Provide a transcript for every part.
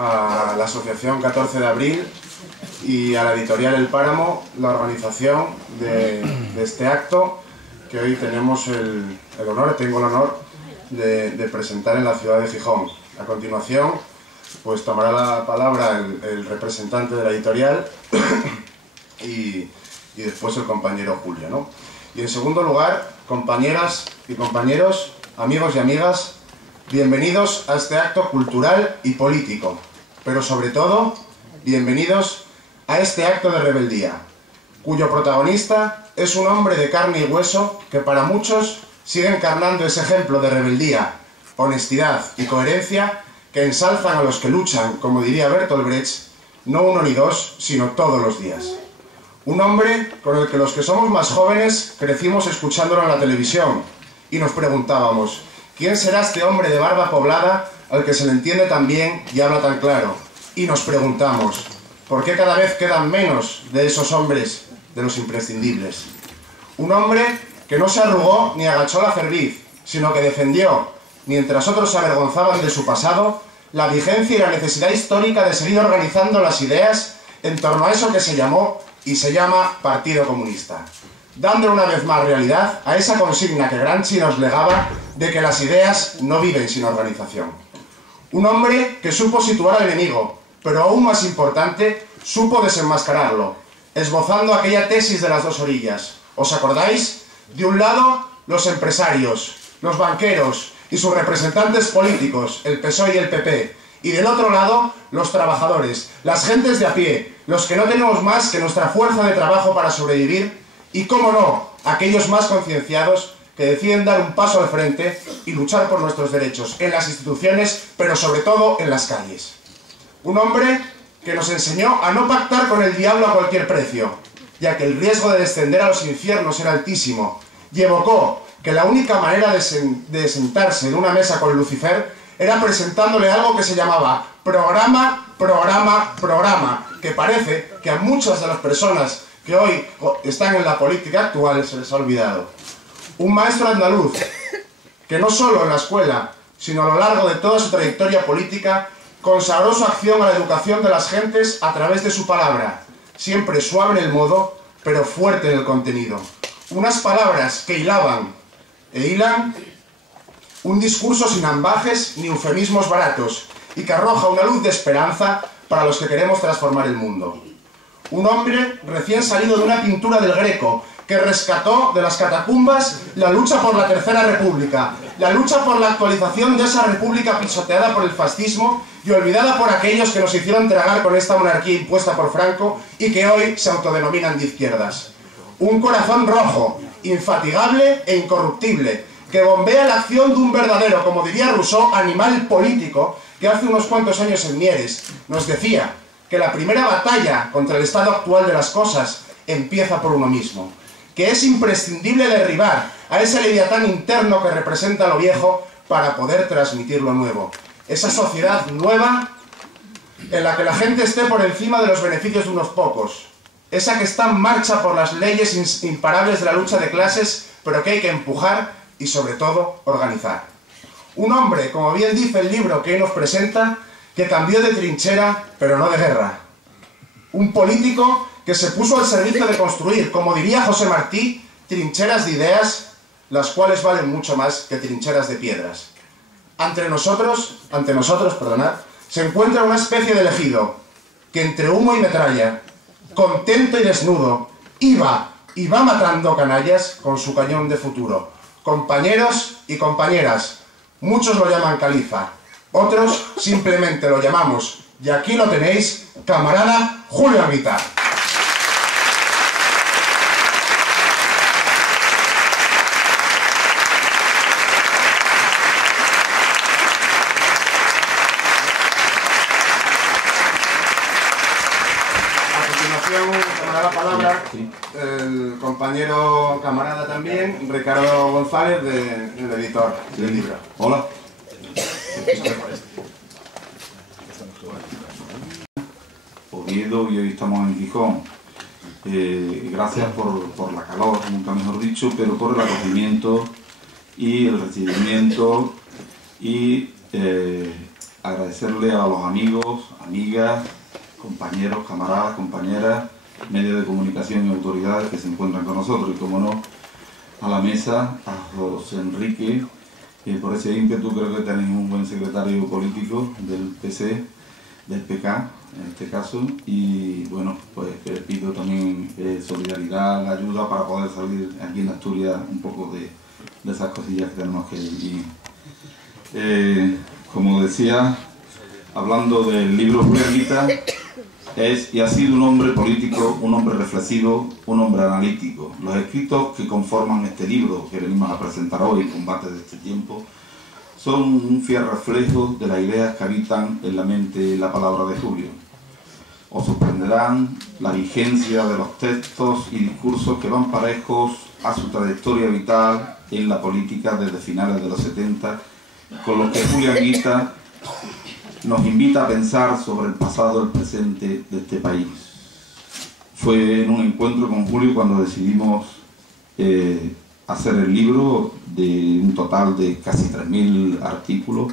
a la Asociación 14 de Abril y a la editorial El Páramo la organización de este acto que hoy tenemos tengo el honor de presentar en la ciudad de Gijón. A continuación, pues tomará la palabra el representante de la editorial y después el compañero Julio, ¿no? Y en segundo lugar, compañeras y compañeros, amigos y amigas, bienvenidos a este acto cultural y político, pero sobre todo, bienvenidos a este acto de rebeldía, cuyo protagonista es un hombre de carne y hueso que para muchos sigue encarnando ese ejemplo de rebeldía, honestidad y coherencia que ensalzan a los que luchan, como diría Bertolt Brecht, no uno ni dos, sino todos los días. Un hombre con el que los que somos más jóvenes crecimos escuchándolo en la televisión y nos preguntábamos, ¿quién será este hombre de barba poblada al que se le entiende tan bien y habla tan claro? Y nos preguntamos, ¿por qué cada vez quedan menos de esos hombres, de los imprescindibles? Un hombre que no se arrugó ni agachó la cerviz, sino que defendió, mientras otros se avergonzaban de su pasado, la vigencia y la necesidad histórica de seguir organizando las ideas en torno a eso que se llamó y se llama Partido Comunista, dando una vez más realidad a esa consigna que Gramsci nos legaba de que las ideas no viven sin organización. Un hombre que supo situar al enemigo, pero aún más importante, supo desenmascararlo, esbozando aquella tesis de las dos orillas. ¿Os acordáis? De un lado, los empresarios, los banqueros y sus representantes políticos, el PSOE y el PP, y del otro lado, los trabajadores, las gentes de a pie, los que no tenemos más que nuestra fuerza de trabajo para sobrevivir, y, cómo no, aquellos más concienciados que deciden dar un paso al frente y luchar por nuestros derechos en las instituciones, pero sobre todo en las calles. Un hombre que nos enseñó a no pactar con el diablo a cualquier precio, ya que el riesgo de descender a los infiernos era altísimo, y evocó que la única manera de sentarse en una mesa con Lucifer era presentándole algo que se llamaba programa, programa, programa, que parece que a muchas de las personas que hoy están en la política actual se les ha olvidado. Un maestro andaluz que no solo en la escuela, sino a lo largo de toda su trayectoria política, consagró su acción a la educación de las gentes a través de su palabra, siempre suave en el modo, pero fuerte en el contenido. Unas palabras que hilaban e hilan un discurso sin ambajes ni eufemismos baratos y que arroja una luz de esperanza para los que queremos transformar el mundo. Un hombre recién salido de una pintura del Greco que rescató de las catacumbas la lucha por la Tercera República, la lucha por la actualización de esa república pisoteada por el fascismo y olvidada por aquellos que nos hicieron tragar con esta monarquía impuesta por Franco y que hoy se autodenominan de izquierdas. Un corazón rojo, infatigable e incorruptible, que bombea la acción de un verdadero, como diría Rousseau, animal político, que hace unos cuantos años en Mieres nos decía que la primera batalla contra el estado actual de las cosas empieza por uno mismo, que es imprescindible derribar a ese leviatán interno que representa lo viejo para poder transmitir lo nuevo. Esa sociedad nueva en la que la gente esté por encima de los beneficios de unos pocos, esa que está en marcha por las leyes imparables de la lucha de clases, pero que hay que empujar y sobre todo organizar. Un hombre, como bien dice el libro que hoy nos presenta, que cambió de trinchera, pero no de guerra. Un político que se puso al servicio de construir, como diría José Martí, trincheras de ideas, las cuales valen mucho más que trincheras de piedras. Ante nosotros, se encuentra una especie de elegido que entre humo y metralla, contento y desnudo, iba y va matando canallas con su cañón de futuro. Compañeros y compañeras, muchos lo llaman califa, otros simplemente lo llamamos, y aquí lo tenéis, camarada Julio Arguita. Tomará la palabra el compañero camarada también, Ricardo González, el editor del libro. Hola. Oviedo y hoy estamos en Gijón. Gracias por la calor, nunca mejor dicho, pero por el acogimiento y el recibimiento y agradecerle a los amigos, amigas, compañeros, camaradas, compañeras, medios de comunicación y autoridades que se encuentran con nosotros, y como no, a la mesa, a José Enrique, por ese ímpetu. Creo que tenéis un buen secretario político del PC, del PK en este caso, y bueno, pues pido también solidaridad, ayuda para poder salir aquí en Asturias un poco de esas cosillas que tenemos que vivir. Como decía, hablando del libro Julio Anguita, es y ha sido un hombre político, un hombre reflexivo, un hombre analítico. Los escritos que conforman este libro que venimos a presentar hoy, Combate de este tiempo, son un fiel reflejo de las ideas que habitan en la mente y la palabra de Julio. Os sorprenderán la vigencia de los textos y discursos que van parejos a su trayectoria vital en la política desde finales de los 70, con los que Julio Anguita nos invita a pensar sobre el pasado y el presente de este país. Fue en un encuentro con Julio cuando decidimos hacer el libro, de un total de casi 3.000 artículos,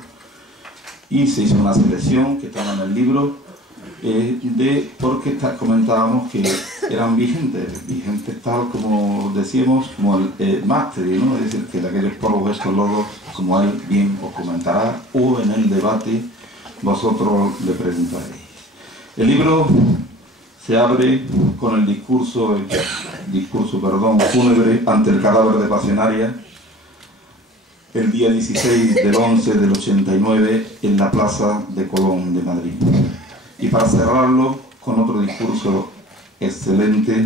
y se hizo una selección que estaba en el libro, porque comentábamos que eran vigentes tal como decíamos, como el máster, ¿no? Es decir, que de aquellos polvos estos lodos, como él bien os comentará, o en el debate vosotros le preguntaréis. El libro se abre con el discurso fúnebre ante el cadáver de Pasionaria, el día 16 del 11 del 89 en la Plaza de Colón de Madrid. Y para cerrarlo con otro discurso excelente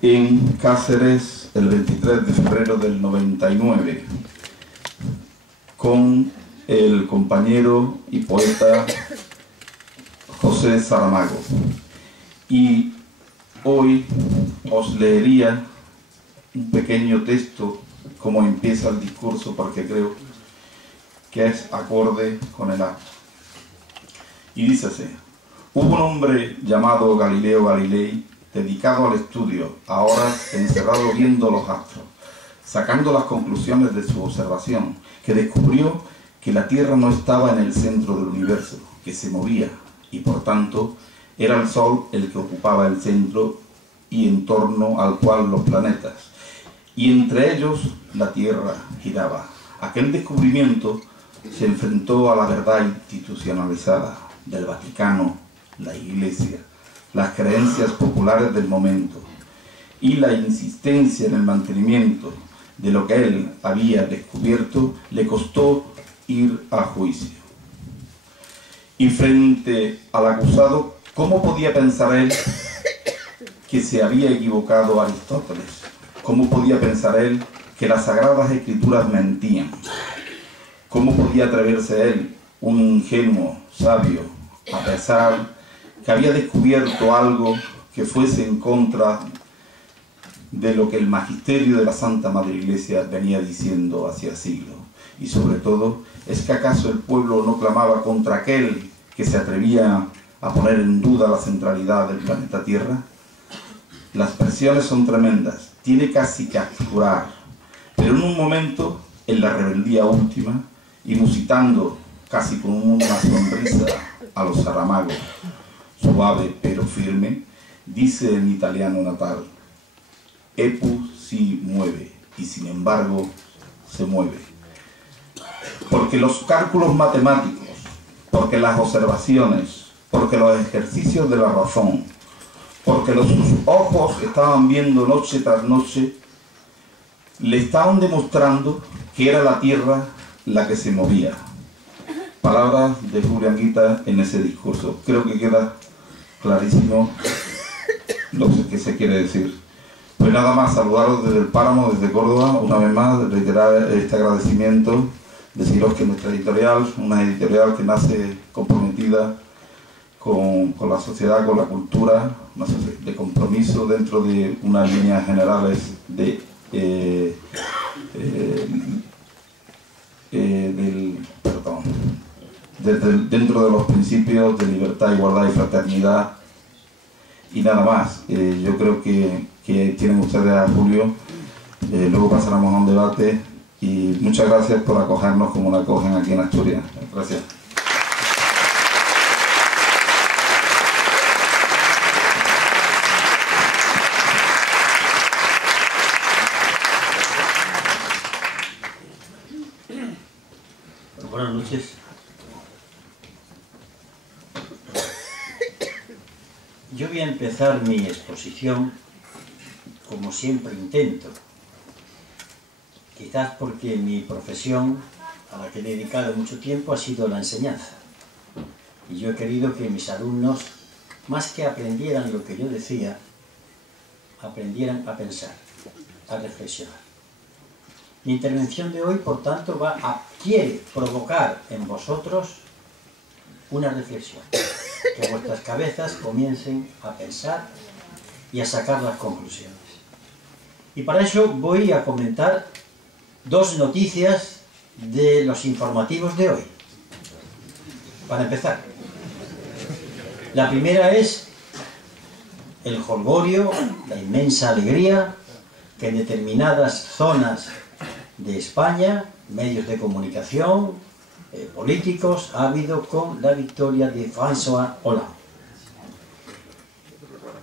en Cáceres el 23 de febrero del 99 con el compañero y poeta José Saramago. Y hoy os leería un pequeño texto como empieza el discurso, porque creo que es acorde con el acto. Y dice así: hubo un hombre llamado Galileo Galilei, dedicado al estudio, ahora encerrado viendo los astros, sacando las conclusiones de su observación, que descubrió que la Tierra no estaba en el centro del universo, que se movía, y por tanto era el Sol el que ocupaba el centro y en torno al cual los planetas, y entre ellos la Tierra giraba. Aquel descubrimiento se enfrentó a la verdad institucionalizada del Vaticano, la Iglesia, las creencias populares del momento, y la insistencia en el mantenimiento de lo que él había descubierto le costó ir a juicio. Y frente al acusado, ¿cómo podía pensar él que se había equivocado Aristóteles? ¿Cómo podía pensar él que las Sagradas Escrituras mentían? ¿Cómo podía atreverse él, un ingenuo sabio, a pensar que había descubierto algo que fuese en contra de lo que el magisterio de la Santa Madre Iglesia venía diciendo hacía siglos? Y sobre todo, ¿es que acaso el pueblo no clamaba contra aquel que se atrevía a poner en duda la centralidad del planeta Tierra? Las presiones son tremendas, tiene casi que capturar, pero en un momento, en la rebeldía última, y musitando casi con una sonrisa a los Saramago, suave pero firme, dice en italiano natal: Epu si mueve, y sin embargo se mueve. Porque los cálculos matemáticos, porque las observaciones, porque los ejercicios de la razón, porque sus ojos estaban viendo noche tras noche, le estaban demostrando que era la Tierra la que se movía. Palabras de Julio Anguita en ese discurso. Creo que queda clarísimo lo que se quiere decir. Pues nada más, saludaros desde el Páramo, desde Córdoba, una vez más, reiterar este agradecimiento, deciros que nuestra editorial, una editorial que nace comprometida con la sociedad, con la cultura, de compromiso dentro de unas líneas generales dentro de los principios de libertad, igualdad y fraternidad. Y nada más, yo creo que tienen ustedes a Julio, luego pasaremos a un debate, y muchas gracias por acogernos como nos acogen aquí en Asturias. Gracias. Yo voy a empezar mi exposición, como siempre intento, quizás porque mi profesión, a la que he dedicado mucho tiempo, ha sido la enseñanza. Y yo he querido que mis alumnos, más que aprendieran lo que yo decía, aprendieran a pensar, a reflexionar. Mi intervención de hoy, por tanto, quiere provocar en vosotros una reflexión, que vuestras cabezas comiencen a pensar y a sacar las conclusiones. Y para eso voy a comentar dos noticias de los informativos de hoy. Para empezar, la primera es el jolgorio, la inmensa alegría que en determinadas zonas de España, medios de comunicación, políticos, ha habido con la victoria de François Hollande.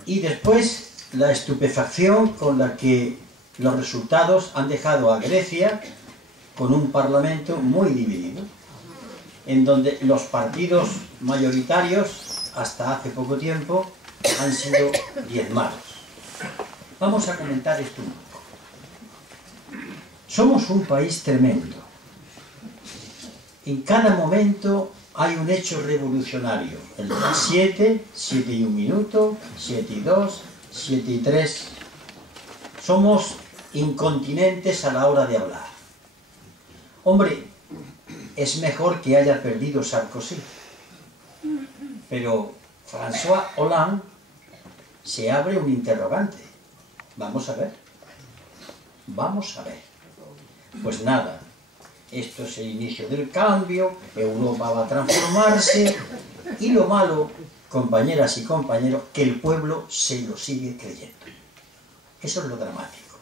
Y después la estupefacción con la que los resultados han dejado a Grecia con un parlamento muy dividido, en donde los partidos mayoritarios, hasta hace poco tiempo, han sido diezmados. Vamos a comentar esto un poco. Somos un país tremendo. En cada momento hay un hecho revolucionario. El de las 7, 7 y 1 minuto, 7 y 2, 7 y 3. Somos incontinentes a la hora de hablar. Hombre, es mejor que haya perdido Sarkozy. Pero François Hollande, se abre un interrogante. Vamos a ver. Vamos a ver. Pues nada, esto es el inicio del cambio, Europa va a transformarse, y lo malo, compañeras y compañeros, que el pueblo se lo sigue creyendo. Eso es lo dramático.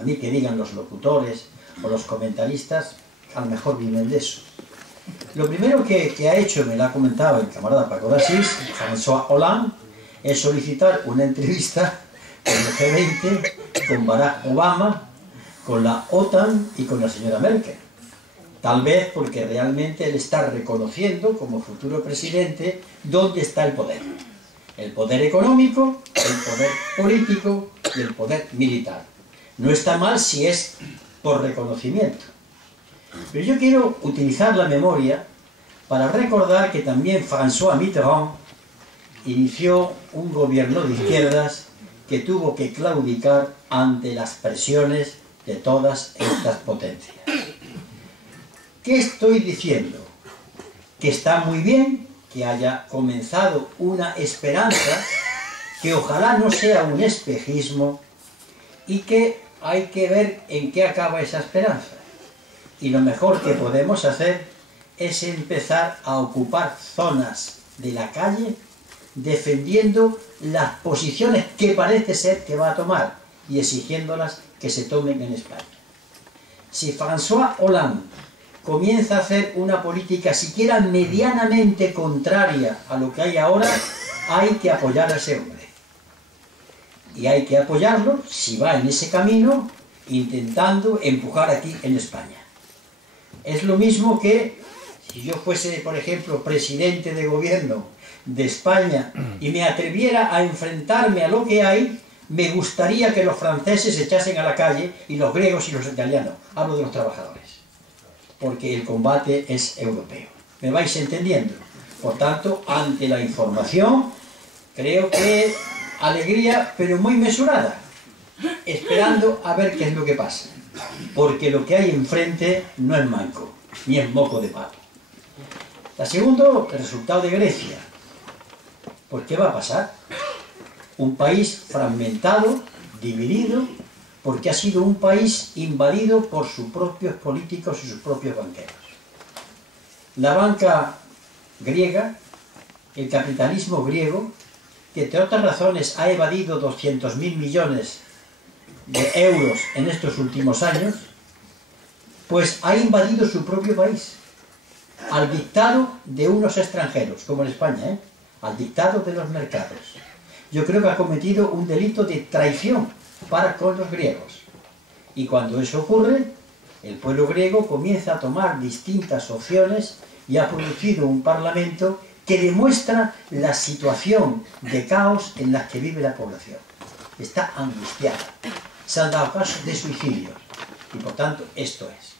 A mí que digan los locutores o los comentaristas, a lo mejor viven de eso. Lo primero que ha hecho, me lo ha comentado el camarada Paco de Asís, François Hollande, es solicitar una entrevista con el G20, con Barack Obama, con la OTAN y con la señora Merkel. Tal vez porque realmente él está reconociendo como futuro presidente dónde está el poder. El poder económico, el poder político y el poder militar. No está mal si es por reconocimiento. Pero yo quiero utilizar la memoria para recordar que también François Mitterrand inició un gobierno de izquierdas que tuvo que claudicar ante las presiones de todas estas potencias. ¿Qué estoy diciendo? Que está muy bien que haya comenzado una esperanza, que ojalá no sea un espejismo, y que hay que ver en qué acaba esa esperanza. Y lo mejor que podemos hacer es empezar a ocupar zonas de la calle defendiendo las posiciones que parece ser que va a tomar y exigiéndolas que se tomen en España. Si François Hollande comienza a hacer una política siquiera medianamente contraria a lo que hay ahora, hay que apoyar a ese hombre. Y hay que apoyarlo, si va en ese camino, intentando empujar aquí en España. Es lo mismo que si yo fuese, por ejemplo, presidente de gobierno de España y me atreviera a enfrentarme a lo que hay, me gustaría que los franceses se echasen a la calle y los griegos y los italianos. Hablo de los trabajadores. Porque el combate es europeo. ¿Me vais entendiendo? Por tanto, ante la información, creo que alegría, pero muy mesurada, esperando a ver qué es lo que pasa. Porque lo que hay enfrente no es manco, ni es moco de pavo. La segunda, el resultado de Grecia. Pues, ¿qué va a pasar? Un país fragmentado, dividido, porque ha sido un país invadido por sus propios políticos y sus propios banqueros. La banca griega, el capitalismo griego, que entre otras razones ha evadido 200.000 millones de euros en estos últimos años, pues ha invadido su propio país, al dictado de unos extranjeros, como en España, al dictado de los mercados. Yo creo que ha cometido un delito de traición para con los griegos. Y cuando eso ocurre, el pueblo griego comienza a tomar distintas opciones y ha producido un parlamento que demuestra la situación de caos en la que vive la población. Está angustiada. Se han dado casos de suicidios. Y por tanto, esto es.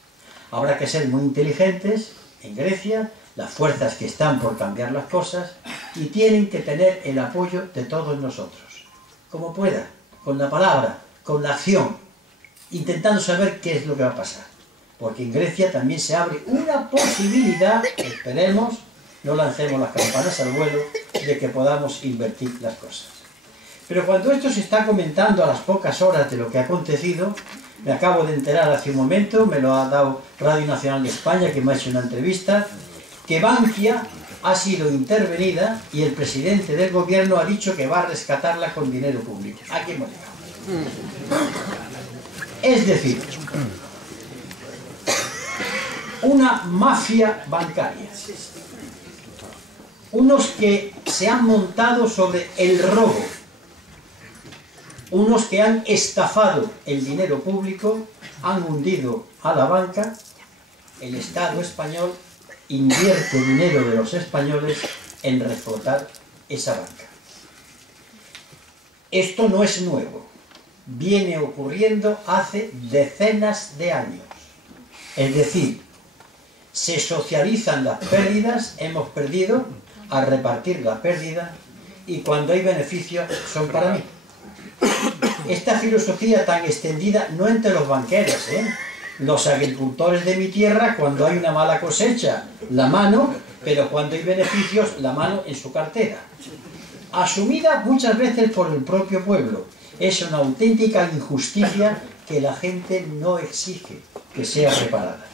Habrá que ser muy inteligentes en Grecia, las fuerzas que están por cambiar las cosas, y tienen que tener el apoyo de todos nosotros. Como pueda, con la palabra, con la acción, intentando saber qué es lo que va a pasar. Porque en Grecia también se abre una posibilidad, esperemos, no lancemos las campanas al vuelo, de que podamos invertir las cosas. Pero cuando esto se está comentando a las pocas horas de lo que ha acontecido, me acabo de enterar hace un momento, me lo ha dado Radio Nacional de España, que me ha hecho una entrevista, que Bankia ha sido intervenida y el presidente del gobierno ha dicho que va a rescatarla con dinero público. Aquí hemos llegado. Es decir, una mafia bancaria. Unos que se han montado sobre el robo. Unos que han estafado el dinero público, han hundido a la banca. El Estado español invierte dinero de los españoles en reflotar esa banca. Esto no es nuevo. Viene ocurriendo hace decenas de años. Es decir, se socializan las pérdidas, hemos perdido, a repartir la pérdida, y cuando hay beneficios son para mí. Esta filosofía tan extendida no entre los banqueros, los agricultores de mi tierra, cuando hay una mala cosecha, la mano, pero cuando hay beneficios, la mano en su cartera. Asumida muchas veces por el propio pueblo. Es una auténtica injusticia que la gente no exige que sea reparada.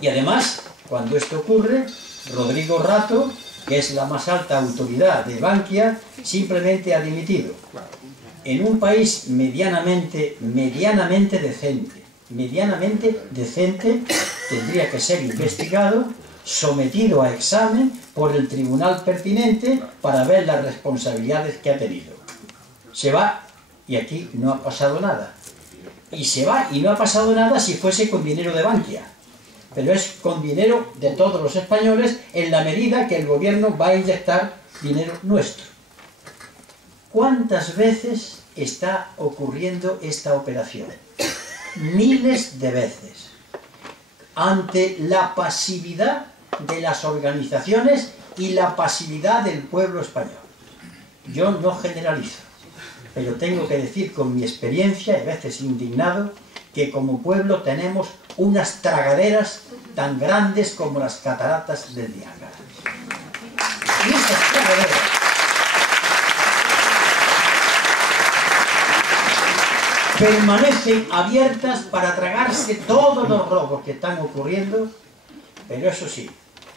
Y además, cuando esto ocurre, Rodrigo Rato, que es la más alta autoridad de Bankia, simplemente ha dimitido. En un país medianamente decente, tendría que ser investigado, sometido a examen por el tribunal pertinente para ver las responsabilidades que ha tenido. Se va y aquí no ha pasado nada. Y se va y no ha pasado nada si fuese con dinero de Bankia. Pero es con dinero de todos los españoles en la medida que el gobierno va a inyectar dinero nuestro. ¿Cuántas veces está ocurriendo esta operación? Miles de veces. Ante la pasividad de las organizaciones y la pasividad del pueblo español. Yo no generalizo, pero tengo que decir con mi experiencia, y a veces indignado, que como pueblo tenemos unas tragaderas tan grandes como las cataratas del Niágara. Y esas tragaderas permanecen abiertas para tragarse todos los robos que están ocurriendo, pero eso sí,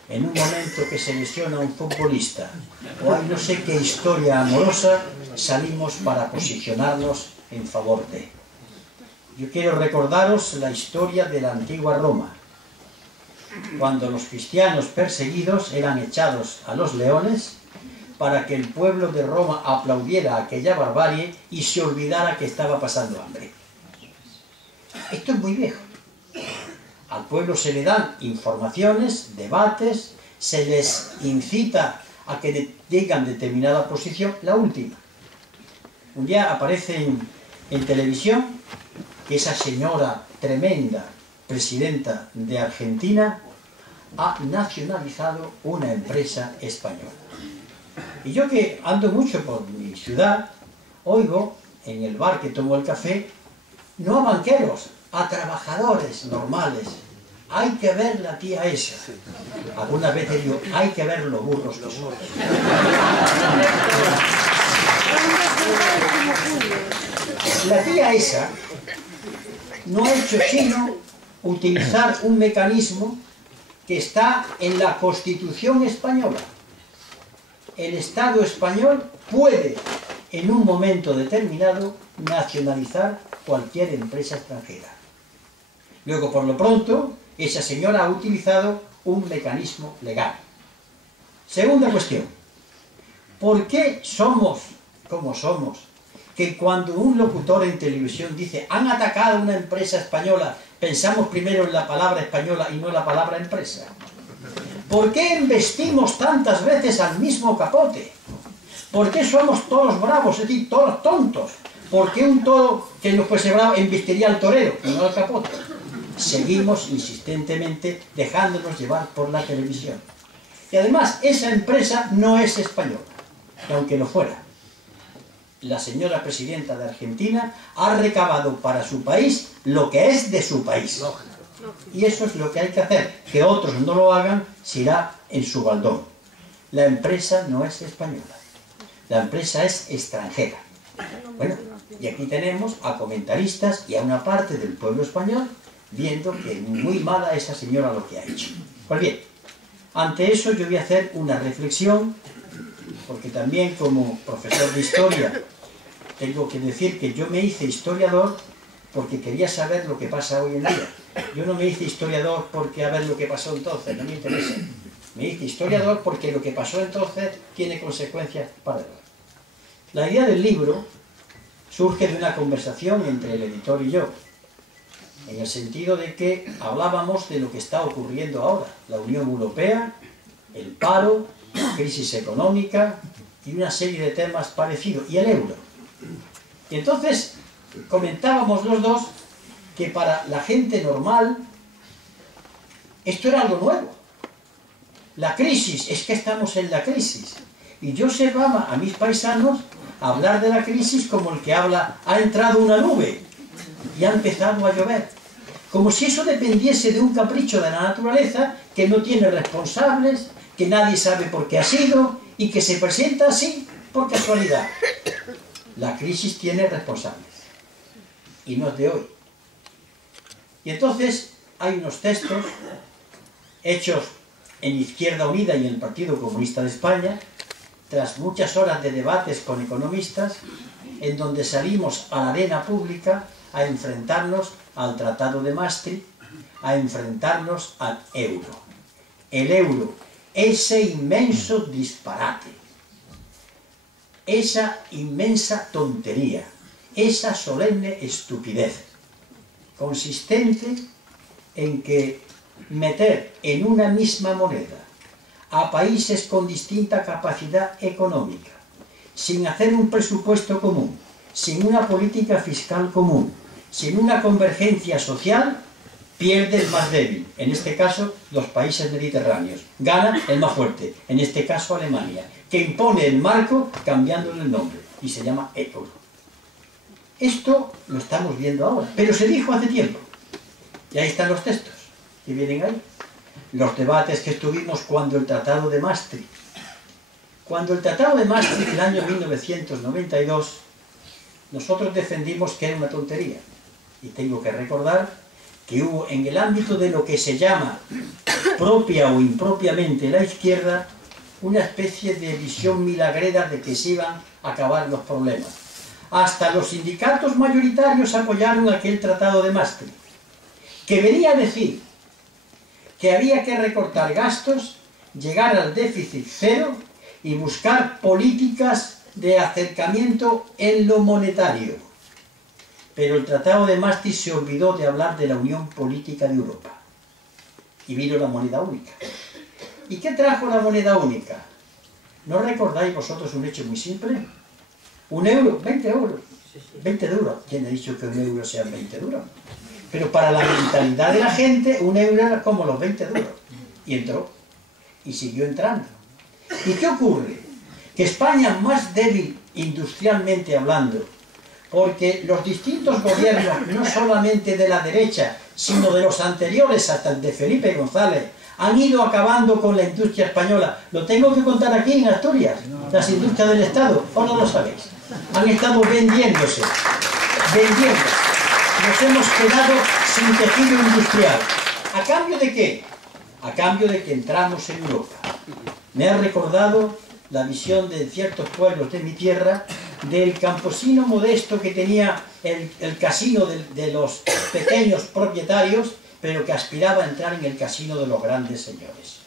en un momento que se lesiona un futbolista o hay no sé qué historia amorosa, salimos para posicionarnos en favor de. Yo quiero recordaros la historia de la antigua Roma, cuando los cristianos perseguidos eran echados a los leones para que el pueblo de Roma aplaudiera aquella barbarie y se olvidara que estaba pasando hambre. Esto es muy viejo. Al pueblo se le dan informaciones, debates, se les incita a que digan determinada posición, la última. Un día aparece en televisión que esa señora tremenda, presidenta de Argentina, ha nacionalizado una empresa española. Y yo que ando mucho por mi ciudad, oigo en el bar que tomo el café, no a banqueros, a trabajadores normales. Hay que ver la tía esa. Algunas veces digo, hay que ver los burros que son. La tía esa no ha hecho sino utilizar un mecanismo que está en la Constitución española. El Estado español puede, en un momento determinado, nacionalizar cualquier empresa extranjera. Luego, por lo pronto, esa señora ha utilizado un mecanismo legal. Segunda cuestión. ¿Por qué somos como somos? Que cuando un locutor en televisión dice han atacado a una empresa española, pensamos primero en la palabra española y no en la palabra empresa. ¿Por qué embestimos tantas veces al mismo capote? ¿Por qué somos todos bravos, es decir, todos tontos? ¿Por qué un toro que no fuese bravo embestiría al torero y no al capote? Seguimos insistentemente dejándonos llevar por la televisión. Y además, esa empresa no es española, y aunque lo fuera. La señora presidenta de Argentina ha recabado para su país lo que es de su país. Y eso es lo que hay que hacer. Que otros no lo hagan, se irá en su baldón. La empresa no es española. La empresa es extranjera. Bueno, y aquí tenemos a comentaristas y a una parte del pueblo español viendo que muy mala esa señora lo que ha hecho. Pues bien, ante eso yo voy a hacer una reflexión, porque también como profesor de historia tengo que decir que yo me hice historiador porque quería saber lo que pasa hoy en día. Yo no me hice historiador porque a ver lo que pasó entonces, no me interesa. Me hice historiador porque lo que pasó entonces tiene consecuencias para hoy. La idea del libro surge de una conversación entre el editor y yo, en el sentido de que hablábamos de lo que está ocurriendo ahora, la Unión Europea, el paro, la crisis económica y una serie de temas parecidos, y el euro. Y entonces comentábamos los dos que para la gente normal esto era algo nuevo. La crisis, es que estamos en la crisis. Y yo observaba a mis paisanos hablar de la crisis como el que habla, ha entrado una nube y ha empezado a llover. Como si eso dependiese de un capricho de la naturaleza que no tiene responsables, que nadie sabe por qué ha sido y que se presenta así por casualidad. La crisis tiene responsables y no es de hoy. Y entonces hay unos textos hechos en Izquierda Unida y en el Partido Comunista de España, tras muchas horas de debates con economistas, en donde salimos a la arena pública a enfrentarnos al Tratado de Maastricht, a enfrentarnos al euro. El euro, ese inmenso disparate, esa inmensa tontería, esa solemne estupidez, consistente en que meter en una misma moneda a países con distinta capacidad económica, sin hacer un presupuesto común, sin una política fiscal común, sin una convergencia social, pierde el más débil, en este caso los países mediterráneos, gana el más fuerte, en este caso Alemania, que impone el marco cambiándole el nombre, y se llama euro. Esto lo estamos viendo ahora, pero se dijo hace tiempo, y ahí están los textos, que vienen ahí. Los debates que estuvimos cuando el Tratado de Maastricht. Cuando el Tratado de Maastricht, el año 1992, nosotros defendimos que era una tontería. Y tengo que recordar que hubo en el ámbito de lo que se llama propia o impropiamente la izquierda, una especie de visión milagrera de que se iban a acabar los problemas. Hasta los sindicatos mayoritarios apoyaron aquel Tratado de Maastricht, que venía a decir que había que recortar gastos, llegar al déficit cero y buscar políticas de acercamiento en lo monetario. Pero el Tratado de Maastricht se olvidó de hablar de la Unión Política de Europa. Y vino la moneda única. ¿Y qué trajo la moneda única? ¿No recordáis vosotros un hecho muy simple? Un euro, 20 euros. 20 duros. ¿Quién ha dicho que un euro sean 20 duros? Pero para la mentalidad de la gente, un euro era como los 20 duros. Y entró. Y siguió entrando. ¿Y qué ocurre? Que España, más débil industrialmente hablando, porque los distintos gobiernos, no solamente de la derecha, sino de los anteriores hasta el de Felipe González, han ido acabando con la industria española. Lo tengo que contar aquí en Asturias, las industrias del Estado, ¿o no lo sabéis? Han estado vendiéndose, vendiendo. Nos hemos quedado sin tejido industrial. ¿A cambio de qué? A cambio de que entramos en Europa. Me ha recordado la visión de ciertos pueblos de mi tierra del campesino modesto que tenía el casino de los pequeños propietarios, pero que aspiraba a entrar en el casino de los grandes señores.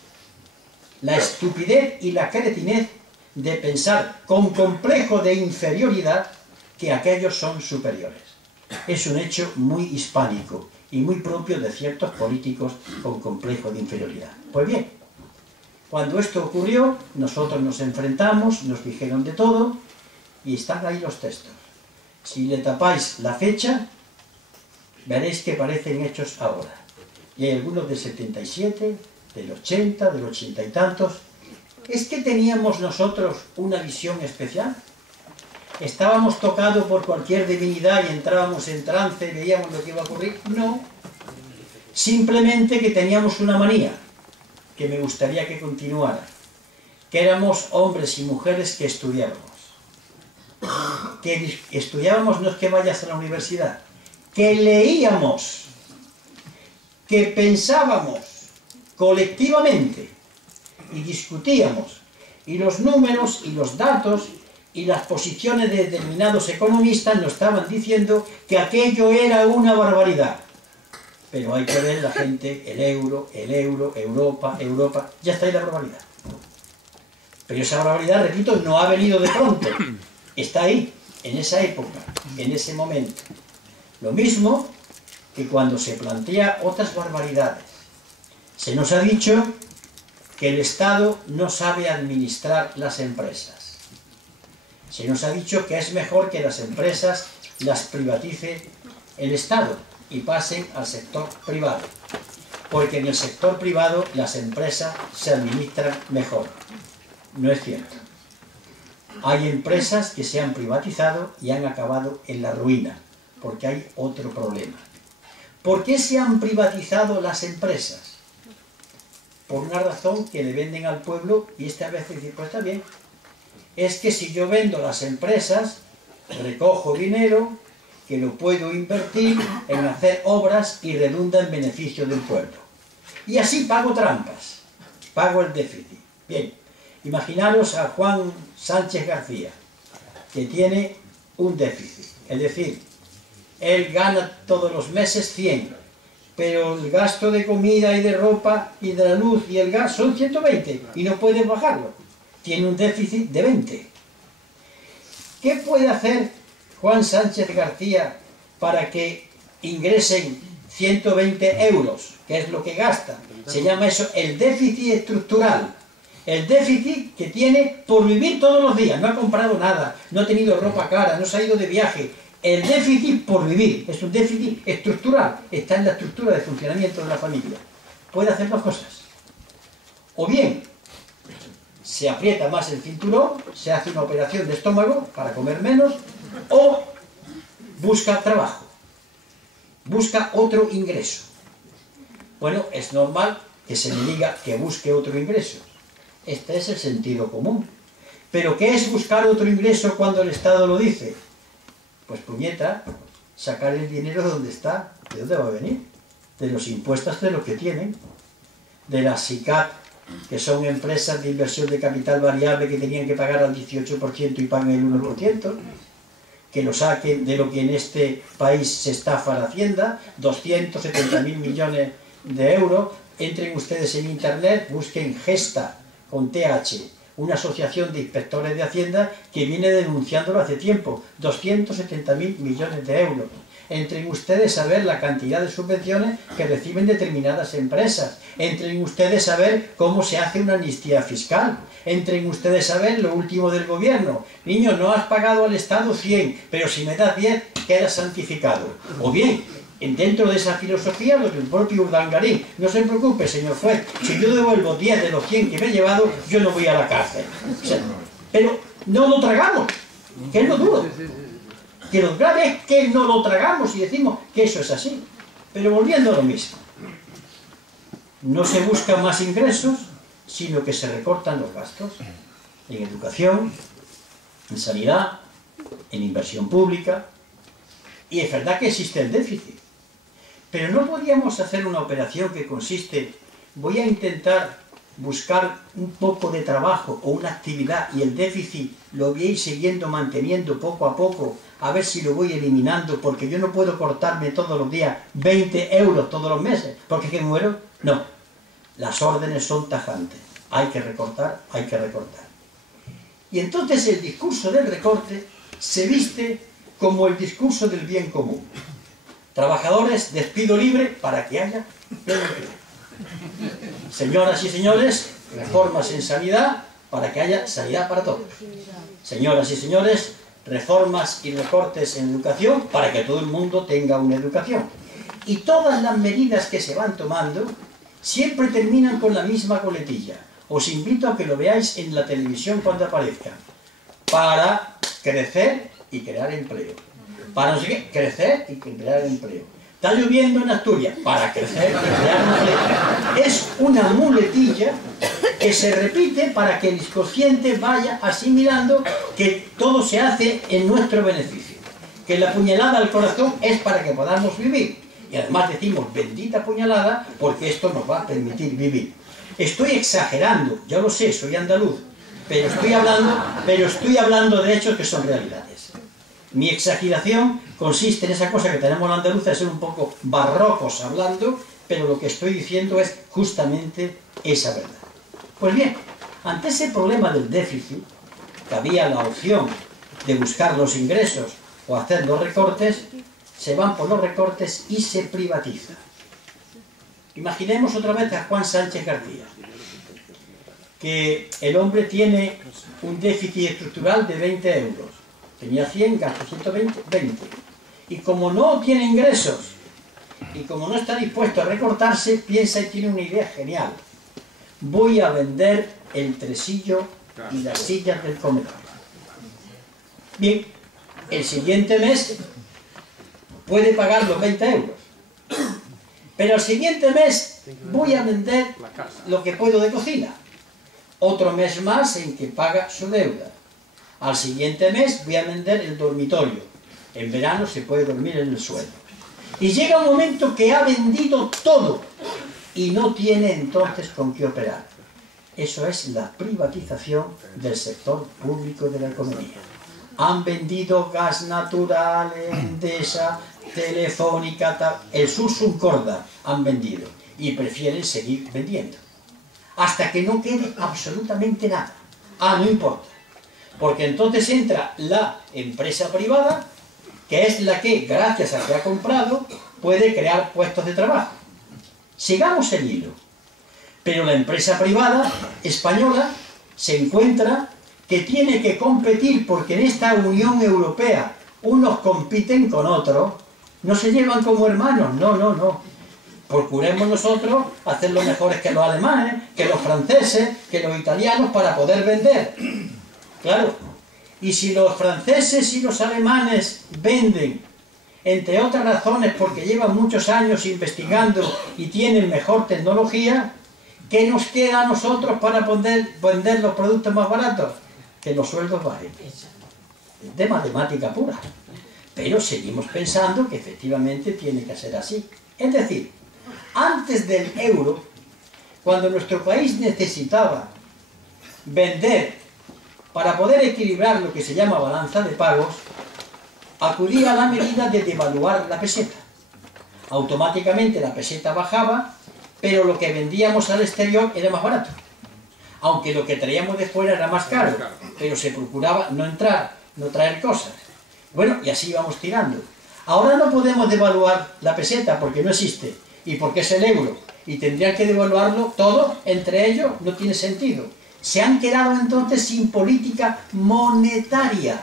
La estupidez y la cretinez de pensar con complejo de inferioridad que aquellos son superiores. Es un hecho muy hispánico y muy propio de ciertos políticos con complejo de inferioridad. Pues bien, Cuando esto ocurrió, nosotros nos enfrentamos, nos dijeron de todo, y están ahí los textos. Si le tapáis la fecha, veréis que parecen hechos ahora. Y hay algunos del 77, del 80, del 80 y tantos. ¿Es que teníamos nosotros una visión especial? ¿Estábamos tocados por cualquier divinidad y entrábamos en trance y veíamos lo que iba a ocurrir? No. Simplemente que teníamos una manía, que me gustaría que continuara. Que éramos hombres y mujeres que estudiábamos. Que estudiábamos no es que vayas a la universidad. Que leíamos. Que pensábamos colectivamente y discutíamos, y los números y los datos y las posiciones de determinados economistas nos estaban diciendo que aquello era una barbaridad. Pero hay que ver la gente, el euro, Europa, ya está ahí la barbaridad. Pero esa barbaridad, repito, no ha venido de pronto, está ahí, en esa época, en ese momento. Lo mismo que cuando se plantea otras barbaridades. Se nos ha dicho que el Estado no sabe administrar las empresas. Se nos ha dicho que es mejor que las empresas las privatice el Estado y pasen al sector privado, porque en el sector privado las empresas se administran mejor. No es cierto. Hay empresas que se han privatizado y han acabado en la ruina, porque hay otro problema. ¿Por qué se han privatizado las empresas? Por una razón que le venden al pueblo, y esta vez dice, pues está bien, es que si yo vendo las empresas, recojo dinero que lo puedo invertir en hacer obras y redunda en beneficio del pueblo. Y así pago trampas, pago el déficit. Bien, imaginaros a Juan Sánchez García, que tiene un déficit, es decir, él gana todos los meses 100, pero el gasto de comida y de ropa y de la luz y el gas son 120 y no puede bajarlo. Tiene un déficit de 20. ¿Qué puede hacer Juan Sánchez García para que ingresen 120 euros, que es lo que gasta? Se llama eso el déficit estructural. El déficit que tiene por vivir todos los días. No ha comprado nada, no ha tenido ropa cara, no se ha ido de viaje. El déficit por vivir es un déficit estructural, está en la estructura de funcionamiento de la familia. Puede hacer dos cosas. O bien, se aprieta más el cinturón, se hace una operación de estómago para comer menos, o busca trabajo, busca otro ingreso. Bueno, es normal que se le diga que busque otro ingreso. Este es el sentido común. ¿Pero qué es buscar otro ingreso cuando el Estado lo dice? Pues puñeta, sacar el dinero de donde está. ¿De dónde va a venir? De los impuestos de los que tienen. De las SICAP, que son empresas de inversión de capital variable que tenían que pagar al 18% y pagan el 1%. Que lo saquen de lo que en este país se estafa la Hacienda, 270.000 millones de euros. Entren ustedes en internet, busquen Gesta, con TH, una asociación de inspectores de Hacienda que viene denunciándolo hace tiempo, 270.000 millones de euros. Entren ustedes a ver la cantidad de subvenciones que reciben determinadas empresas. Entren ustedes a ver cómo se hace una amnistía fiscal. Entren ustedes a ver lo último del gobierno. Niño, no has pagado al Estado 100, pero si me das 10, quedas santificado. O bien, dentro de esa filosofía, lo del propio Urdangarín, no se preocupe, señor juez, si yo devuelvo 10 de los 100 que me he llevado, yo no voy a la cárcel. O sea, pero no lo tragamos, que es lo duro. Que lo grave es que no lo tragamos y decimos que eso es así. Pero volviendo a lo mismo, no se buscan más ingresos, sino que se recortan los gastos en educación, en sanidad, en inversión pública, y es verdad que existe el déficit. Pero no podíamos hacer una operación que consiste, voy a intentar buscar un poco de trabajo o una actividad y el déficit lo voy a ir siguiendo, manteniendo poco a poco, a ver si lo voy eliminando, porque yo no puedo cortarme todos los días 20 euros todos los meses, porque es que muero. No, las órdenes son tajantes, hay que recortar, hay que recortar. Y entonces el discurso del recorte se viste como el discurso del bien común. Trabajadores, despido libre para que haya empleo. Señoras y señores, reformas en sanidad para que haya sanidad para todos. Señoras y señores, reformas y recortes en educación para que todo el mundo tenga una educación. Y todas las medidas que se van tomando siempre terminan con la misma coletilla. Os invito a que lo veáis en la televisión cuando aparezca. Para crecer y crear empleo. Para no sé qué, crecer y crear empleo. Está lloviendo en Asturias, para crecer y crear empleo. Es una muletilla que se repite para que el inconsciente vaya asimilando que todo se hace en nuestro beneficio. Que la puñalada al corazón es para que podamos vivir. Y además decimos bendita puñalada porque esto nos va a permitir vivir. Estoy exagerando, ya lo sé, soy andaluz, pero estoy hablando de hechos que son realidades. Mi exageración consiste en esa cosa que tenemos los andaluces de ser un poco barrocos hablando, pero lo que estoy diciendo es justamente esa verdad. Pues bien, ante ese problema del déficit, que había la opción de buscar los ingresos o hacer los recortes, se van por los recortes y se privatiza. Imaginemos otra vez a Juan Sánchez García, que el hombre tiene un déficit estructural de 20 euros. Tenía 100, gasta 120, 20. Y como no tiene ingresos, y como no está dispuesto a recortarse, piensa y tiene una idea genial. Voy a vender el tresillo y las sillas del comedor. Bien, el siguiente mes puede pagar los 20 euros. Pero el siguiente mes voy a vender lo que puedo de cocina. Otro mes más en que paga su deuda. Al siguiente mes voy a vender el dormitorio. En verano se puede dormir en el suelo. Y llega un momento que ha vendido todo y no tiene entonces con qué operar. Eso es la privatización del sector público de la economía. Han vendido gas natural, Endesa, Telefónica, el Sursum Corda han vendido y prefieren seguir vendiendo. Hasta que no quede absolutamente nada. No importa. Porque entonces entra la empresa privada, que es la que, gracias a que ha comprado, puede crear puestos de trabajo. Sigamos el hilo. Pero la empresa privada española se encuentra que tiene que competir porque en esta Unión Europea unos compiten con otros, no se llevan como hermanos, no. Procuremos nosotros hacerlo mejores que los alemanes, que los franceses, que los italianos para poder vender. Claro, y si los franceses y los alemanes venden, entre otras razones porque llevan muchos años investigando y tienen mejor tecnología, ¿qué nos queda a nosotros para poder vender los productos más baratos? Que los sueldos bajen. De matemática pura. Pero seguimos pensando que efectivamente tiene que ser así. Es decir, antes del euro, cuando nuestro país necesitaba vender para poder equilibrar lo que se llama balanza de pagos, acudía a la medida de devaluar la peseta. Automáticamente la peseta bajaba, pero lo que vendíamos al exterior era más barato. Aunque lo que traíamos de fuera era más caro, pero se procuraba no entrar, no traer cosas. Bueno, y así íbamos tirando. Ahora no podemos devaluar la peseta porque no existe, y porque es el euro, y tendrían que devaluarlo todo, entre ellos, no tiene sentido. Se han quedado entonces sin política monetaria.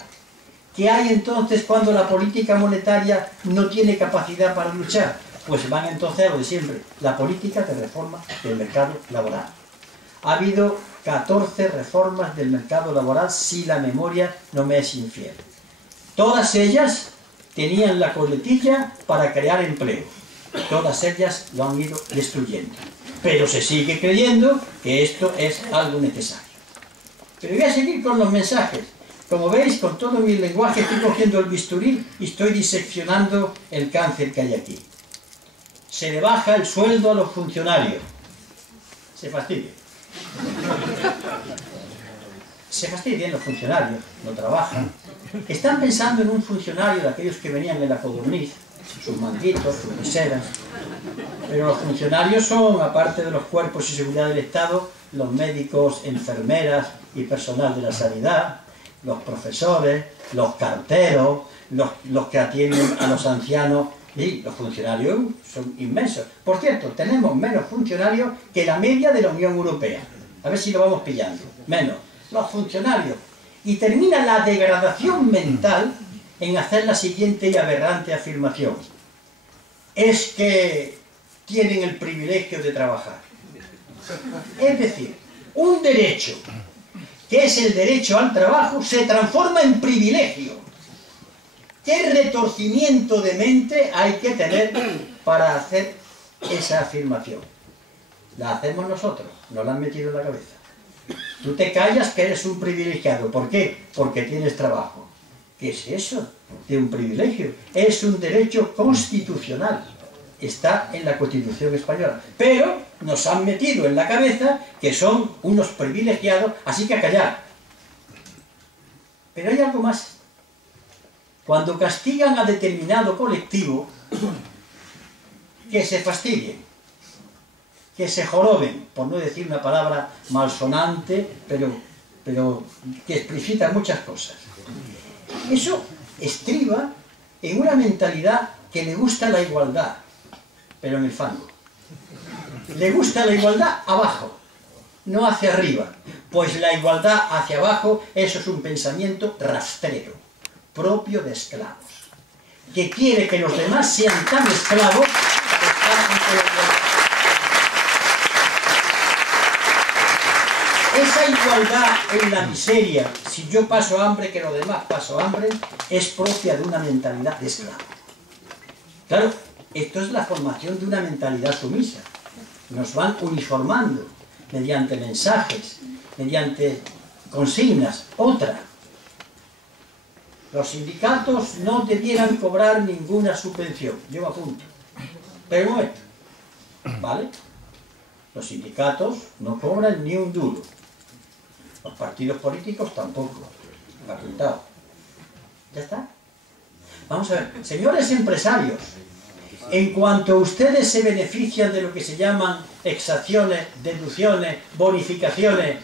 ¿Qué hay entonces cuando la política monetaria no tiene capacidad para luchar? Pues van entonces a lo de siempre, la política de reforma del mercado laboral. Ha habido 14 reformas del mercado laboral, si la memoria no me es infiel. Todas ellas tenían la coletilla para crear empleo. Todas ellas lo han ido destruyendo. Pero se sigue creyendo que esto es algo necesario. Pero voy a seguir con los mensajes. Como veis, con todo mi lenguaje estoy cogiendo el bisturí y estoy diseccionando el cáncer que hay aquí. Se le baja el sueldo a los funcionarios. Se fastidia. Se fastidian los funcionarios, no trabajan. Están pensando en un funcionario de aquellos que venían en la codorniz, sus manguitos, sus viseras. Pero los funcionarios son, aparte de los cuerpos y seguridad del Estado, los médicos, enfermeras y personal de la sanidad, los profesores, los carteros, los que atienden a los ancianos, y los funcionarios son inmensos. Por cierto, tenemos menos funcionarios que la media de la Unión Europea. A ver si lo vamos pillando. Menos. Los funcionarios. Y termina la degradación mental en hacer la siguiente y aberrante afirmación. Es que tienen el privilegio de trabajar. Es decir, un derecho, que es el derecho al trabajo, se transforma en privilegio. ¿Qué retorcimiento de mente hay que tener para hacer esa afirmación? La hacemos nosotros, nos la han metido en la cabeza. Tú te callas que eres un privilegiado. ¿Por qué? Porque tienes trabajo. ¿Qué es eso de un privilegio? Es un derecho constitucional. Está en la Constitución española. Pero nos han metido en la cabeza que son unos privilegiados, así que a callar. Pero hay algo más. Cuando castigan a determinado colectivo, que se fastidien, que se joroben, por no decir una palabra malsonante, pero que explicita muchas cosas. Eso estriba en una mentalidad que le gusta la igualdad, pero en el fango. Le gusta la igualdad abajo, no hacia arriba. Pues la igualdad hacia abajo, eso es un pensamiento rastrero, propio de esclavos, que quiere que los demás sean tan esclavos que están ante la igualdad. Esa igualdad en la miseria, si yo paso hambre que los demás paso hambre, es propia de una mentalidad de esclavo. Claro, esto es la formación de una mentalidad sumisa. Nos van uniformando mediante mensajes, mediante consignas. Otra, los sindicatos no debieran cobrar ninguna subvención. Yo me apunto. Pero un momento, ¿vale? Los sindicatos no cobran ni un duro. Los partidos políticos tampoco. Apuntado. ¿Ya está? Vamos a ver, señores empresarios, en cuanto ustedes se benefician de lo que se llaman exacciones, deducciones, bonificaciones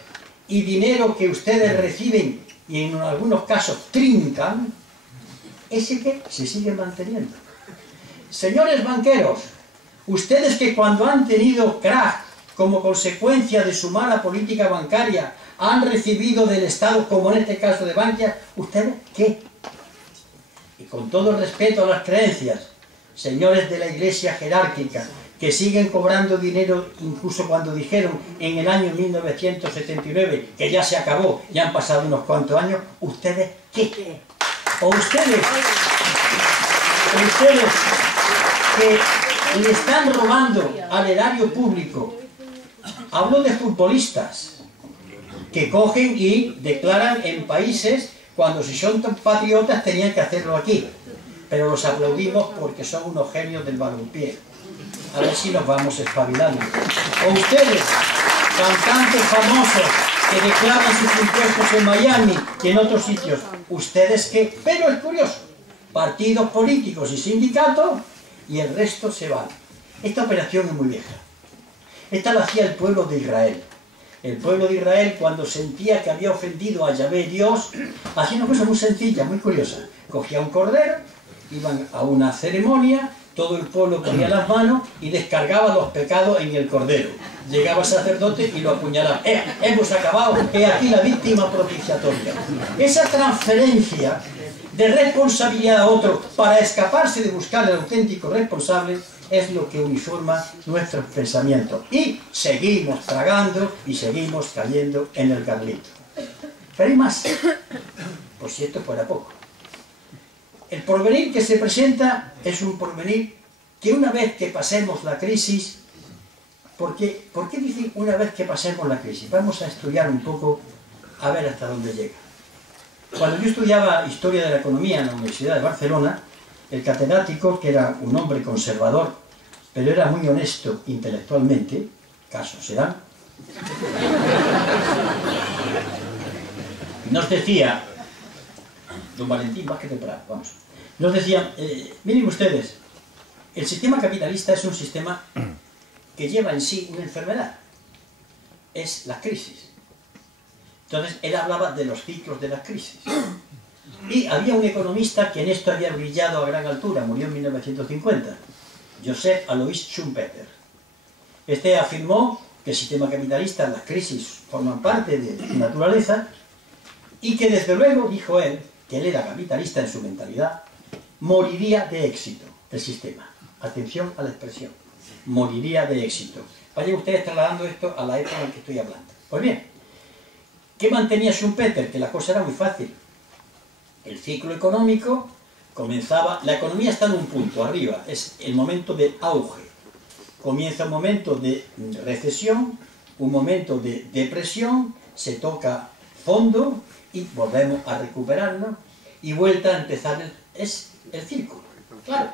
y dinero que ustedes reciben y en algunos casos trincan, ese que se sigue manteniendo. Señores banqueros, ustedes que cuando han tenido crack como consecuencia de su mala política bancaria han recibido del Estado, como en este caso de Bankia, ¿ustedes qué? Y con todo el respeto a las creencias, señores de la Iglesia jerárquica, que siguen cobrando dinero incluso cuando dijeron en el año 1979 que ya se acabó, ya han pasado unos cuantos años, ¿ustedes qué? O ustedes que le están robando al erario público. Hablo de futbolistas que cogen y declaran en países cuando si son tan patriotas tenían que hacerlo aquí. Pero los aplaudimos porque son unos genios del balompié. A ver si nos vamos espabilando. O ustedes, cantantes famosos que declaran sus impuestos en Miami y en otros sitios, ¿ustedes qué? Pero es curioso, partidos políticos y sindicatos y el resto se van. Esta operación es muy vieja. Esta la hacía el pueblo de Israel. El pueblo de Israel, cuando sentía que había ofendido a Yahvé Dios, hacía una cosa muy sencilla, muy curiosa. Cogía un cordero, iban a una ceremonia, todo el pueblo ponía las manos y descargaba los pecados en el cordero. Llegaba el sacerdote y lo apuñalaba. Hemos acabado, he aquí la víctima propiciatoria. Esa transferencia de responsabilidad a otro para escaparse de buscar el auténtico responsable es lo que uniforma nuestros pensamientos. Y seguimos tragando y seguimos cayendo en el garlito. Pero hay más. Por si esto fuera poco. El porvenir que se presenta es un porvenir que una vez que pasemos la crisis, ¿por qué dicen una vez que pasemos la crisis? Vamos a estudiar un poco a ver hasta dónde llega. Cuando yo estudiaba Historia de la Economía en la Universidad de Barcelona, el catedrático, que era un hombre conservador, pero era muy honesto intelectualmente, casos se dan, nos decía, don Valentín Vázquez de Prado, vamos, nos decía, miren ustedes, el sistema capitalista es un sistema que lleva en sí una enfermedad, es la crisis. Entonces, él hablaba de los ciclos de las crisis. Y había un economista que en esto había brillado a gran altura, murió en 1950, Joseph Alois Schumpeter. Este afirmó que el sistema capitalista, las crisis forman parte de su naturaleza, y que desde luego, dijo él, que él era capitalista en su mentalidad, moriría de éxito el sistema. Atención a la expresión, moriría de éxito. Vayan ustedes trasladando esto a la época en que estoy hablando. Pues bien, ¿qué mantenía Schumpeter? Que la cosa era muy fácil. El ciclo económico comenzaba, la economía está en un punto arriba, es el momento de auge. Comienza un momento de recesión, un momento de depresión, se toca fondo y volvemos a recuperarnos y vuelta a empezar es el círculo. Claro,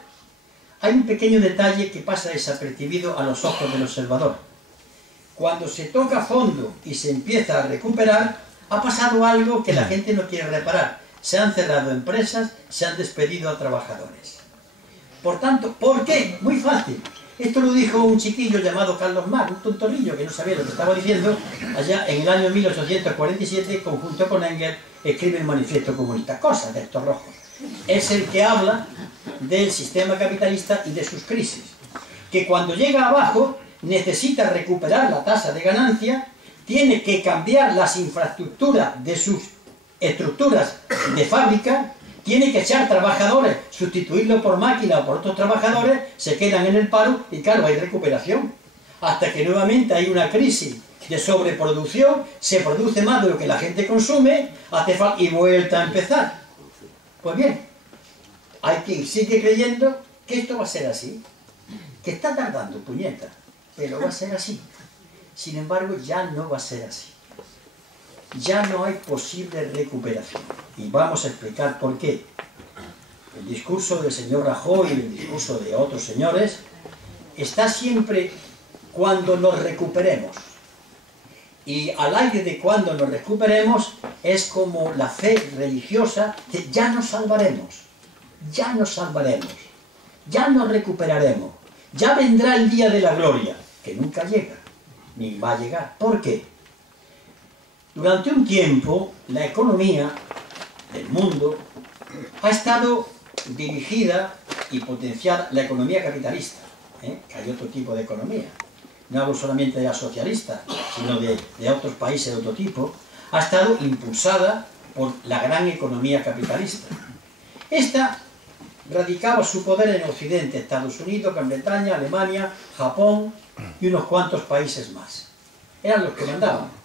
hay un pequeño detalle que pasa desapercibido a los ojos del observador. Cuando se toca fondo y se empieza a recuperar, ha pasado algo que la gente no quiere reparar. Se han cerrado empresas, se han despedido a trabajadores. Por tanto, ¿por qué? Muy fácil. Esto lo dijo un chiquillo llamado Carlos Marx, un tontorrillo que no sabía lo que estaba diciendo, allá en el año 1847, conjunto con Engels, escribe el Manifiesto Comunista. Cosas de estos rojos. Es el que habla del sistema capitalista y de sus crisis. Que cuando llega abajo necesita recuperar la tasa de ganancia, tiene que cambiar las infraestructuras de sus estructuras de fábrica, tiene que echar trabajadores, sustituirlo por máquina o por otros trabajadores, se quedan en el paro y claro, hay recuperación. Hasta que nuevamente hay una crisis de sobreproducción, se produce más de lo que la gente consume, hace falta y vuelta a empezar. Pues bien, hay quien sigue creyendo que esto va a ser así, que está tardando, puñeta, pero va a ser así. Sin embargo, ya no va a ser así. Ya no hay posible recuperación. Y vamos a explicar por qué. El discurso del señor Rajoy y el discurso de otros señores está siempre cuando nos recuperemos. Y al aire de cuando nos recuperemos es como la fe religiosa que ya nos salvaremos, ya nos salvaremos, ya nos recuperaremos, ya vendrá el día de la gloria, que nunca llega, ni va a llegar. ¿Por qué? Durante un tiempo, la economía del mundo ha estado dirigida y potenciada, la economía capitalista, que hay otro tipo de economía, no hablo solamente de la socialista, sino de otros países de otro tipo, ha estado impulsada por la gran economía capitalista. Esta radicaba su poder en Occidente, Estados Unidos, Gran Bretaña, Alemania, Japón y unos cuantos países más. Eran los que mandaban.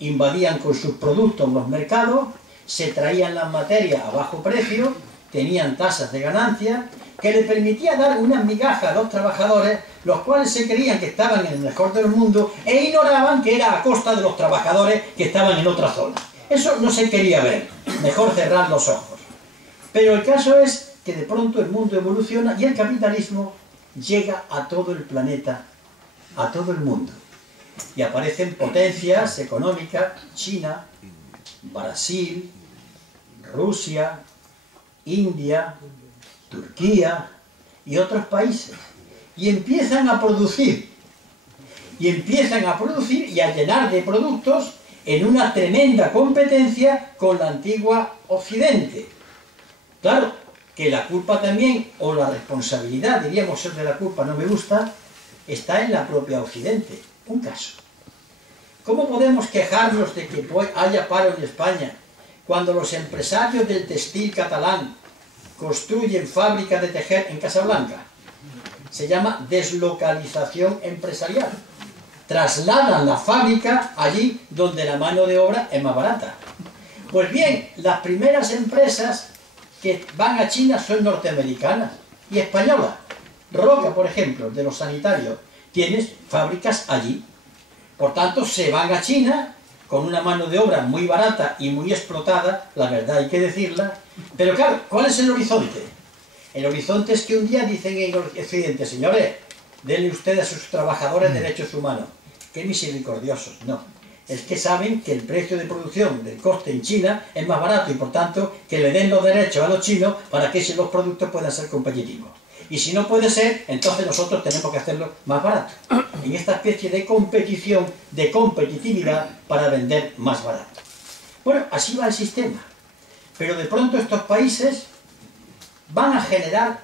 Invadían con sus productos los mercados, se traían las materias a bajo precio, tenían tasas de ganancia que le permitía dar unas migajas a los trabajadores, los cuales se creían que estaban en el mejor del mundo e ignoraban que era a costa de los trabajadores que estaban en otra zona. Eso no se quería ver, mejor cerrar los ojos. Pero el caso es que de pronto el mundo evoluciona y el capitalismo llega a todo el planeta, a todo el mundo. Y aparecen potencias económicas, China, Brasil, Rusia, India, Turquía y otros países. Y empiezan a producir. Y a llenar de productos en una tremenda competencia con la antigua Occidente. Claro, que la culpa también, o la responsabilidad, diríamos ser de la culpa, no me gusta, está en la propia Occidente. Un caso. ¿Cómo podemos quejarnos de que haya paro en España cuando los empresarios del textil catalán construyen fábricas de tejer en Casablanca? Se llama deslocalización empresarial. Trasladan la fábrica allí donde la mano de obra es más barata. Pues bien, las primeras empresas que van a China son norteamericanas y españolas. Roca, por ejemplo, de los sanitarios, tienes fábricas allí. Por tanto, se van a China con una mano de obra muy barata y muy explotada, la verdad hay que decirla. Pero claro, ¿cuál es el horizonte? El horizonte es que un día dicen en Occidente, señores, denle ustedes a sus trabajadores derechos humanos. ¡Qué misericordiosos! No. Es que saben que el precio de producción del coste en China es más barato y por tanto que le den los derechos a los chinos para que los productos puedan ser competitivos. Y si no puede ser, entonces nosotros tenemos que hacerlo más barato. En esta especie de competición, de competitividad para vender más barato. Bueno, así va el sistema. Pero de pronto estos países van a generar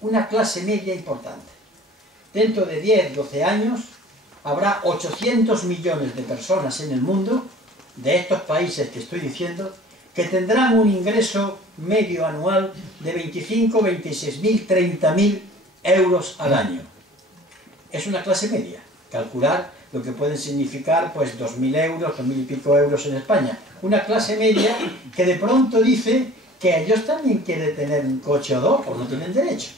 una clase media importante. Dentro de 10, 12 años, habrá 800 millones de personas en el mundo, de estos países que estoy diciendo, que tendrán un ingreso medio anual de 25, 26.000, 30.000 euros al año. Es una clase media. Calcular lo que pueden significar pues 2.000 euros, 2.000 y pico euros en España. Una clase media que de pronto dice que ellos también quieren tener un coche o dos, o no tienen derecho.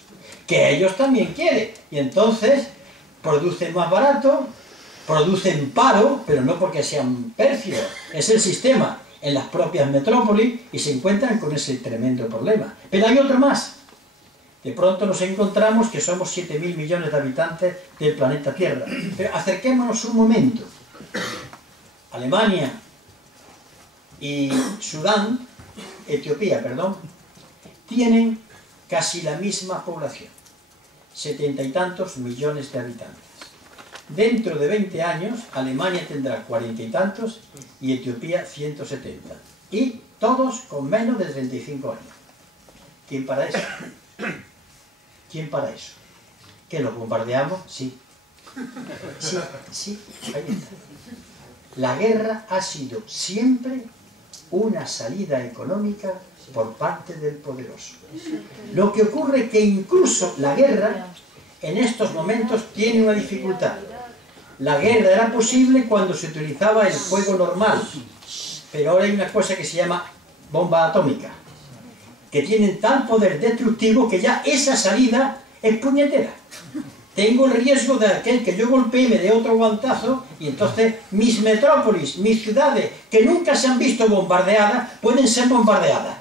Que ellos también quieren. Y entonces producen más barato, producen paro, pero no porque sean pérfidos. Es el sistema en las propias metrópolis y se encuentran con ese tremendo problema. Pero hay otro más. De pronto nos encontramos que somos 7.000 millones de habitantes del planeta Tierra. Pero acerquémonos un momento. Alemania y Sudán, Etiopía, perdón, tienen casi la misma población. 70 y tantos millones de habitantes. Dentro de 20 años, Alemania tendrá 40 y tantos y Etiopía 170. Y todos con menos de 35 años. ¿Quién para eso? ¿Quién para eso? ¿Que los bombardeamos? Sí. Sí, ahí está. La guerra ha sido siempre una salida económica por parte del poderoso. Lo que ocurre es que incluso la guerra en estos momentos tiene una dificultad. La guerra era posible cuando se utilizaba el fuego normal, pero ahora hay una cosa que se llama bomba atómica, que tienen tal poder destructivo que ya esa salida es puñetera. Tengo el riesgo de aquel que yo golpee y me dé otro guantazo, y entonces mis metrópolis, mis ciudades, que nunca se han visto bombardeadas, pueden ser bombardeadas.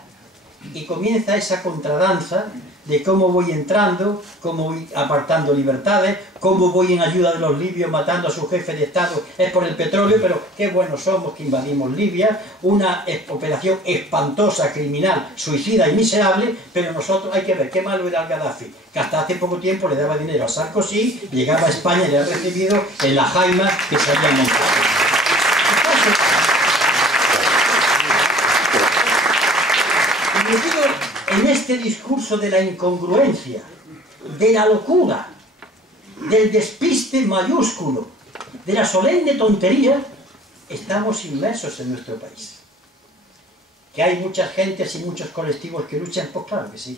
Y comienza esa contradanza de cómo voy entrando, cómo voy apartando libertades, cómo voy en ayuda de los libios matando a su jefe de Estado, es por el petróleo, pero qué buenos somos que invadimos Libia, una operación espantosa, criminal, suicida y miserable, pero nosotros hay que ver qué malo era el Gaddafi, que hasta hace poco tiempo le daba dinero a Sarkozy, llegaba a España y le ha recibido en la jaima que se había montado. Y metido en este discurso de la incongruencia, de la locura, del despiste mayúsculo, de la solemne tontería, estamos inmersos en nuestro país. ¿Que hay muchas gentes y muchos colectivos que luchan? Pues claro que sí.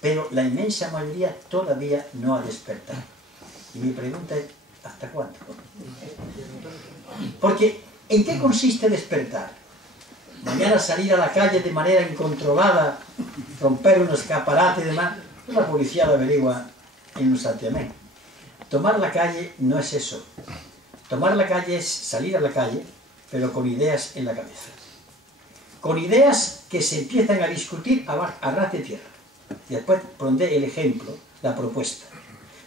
Pero la inmensa mayoría todavía no ha despertado. Y mi pregunta es, ¿hasta cuándo? Porque, ¿en qué consiste despertar? Mañana salir a la calle de manera incontrolada, romper un escaparate y demás, pues la policía lo averigua en un santiamén. Tomar la calle no es eso. Tomar la calle es salir a la calle, pero con ideas en la cabeza. Con ideas que se empiezan a discutir a ras de tierra. Y después pondré el ejemplo, la propuesta.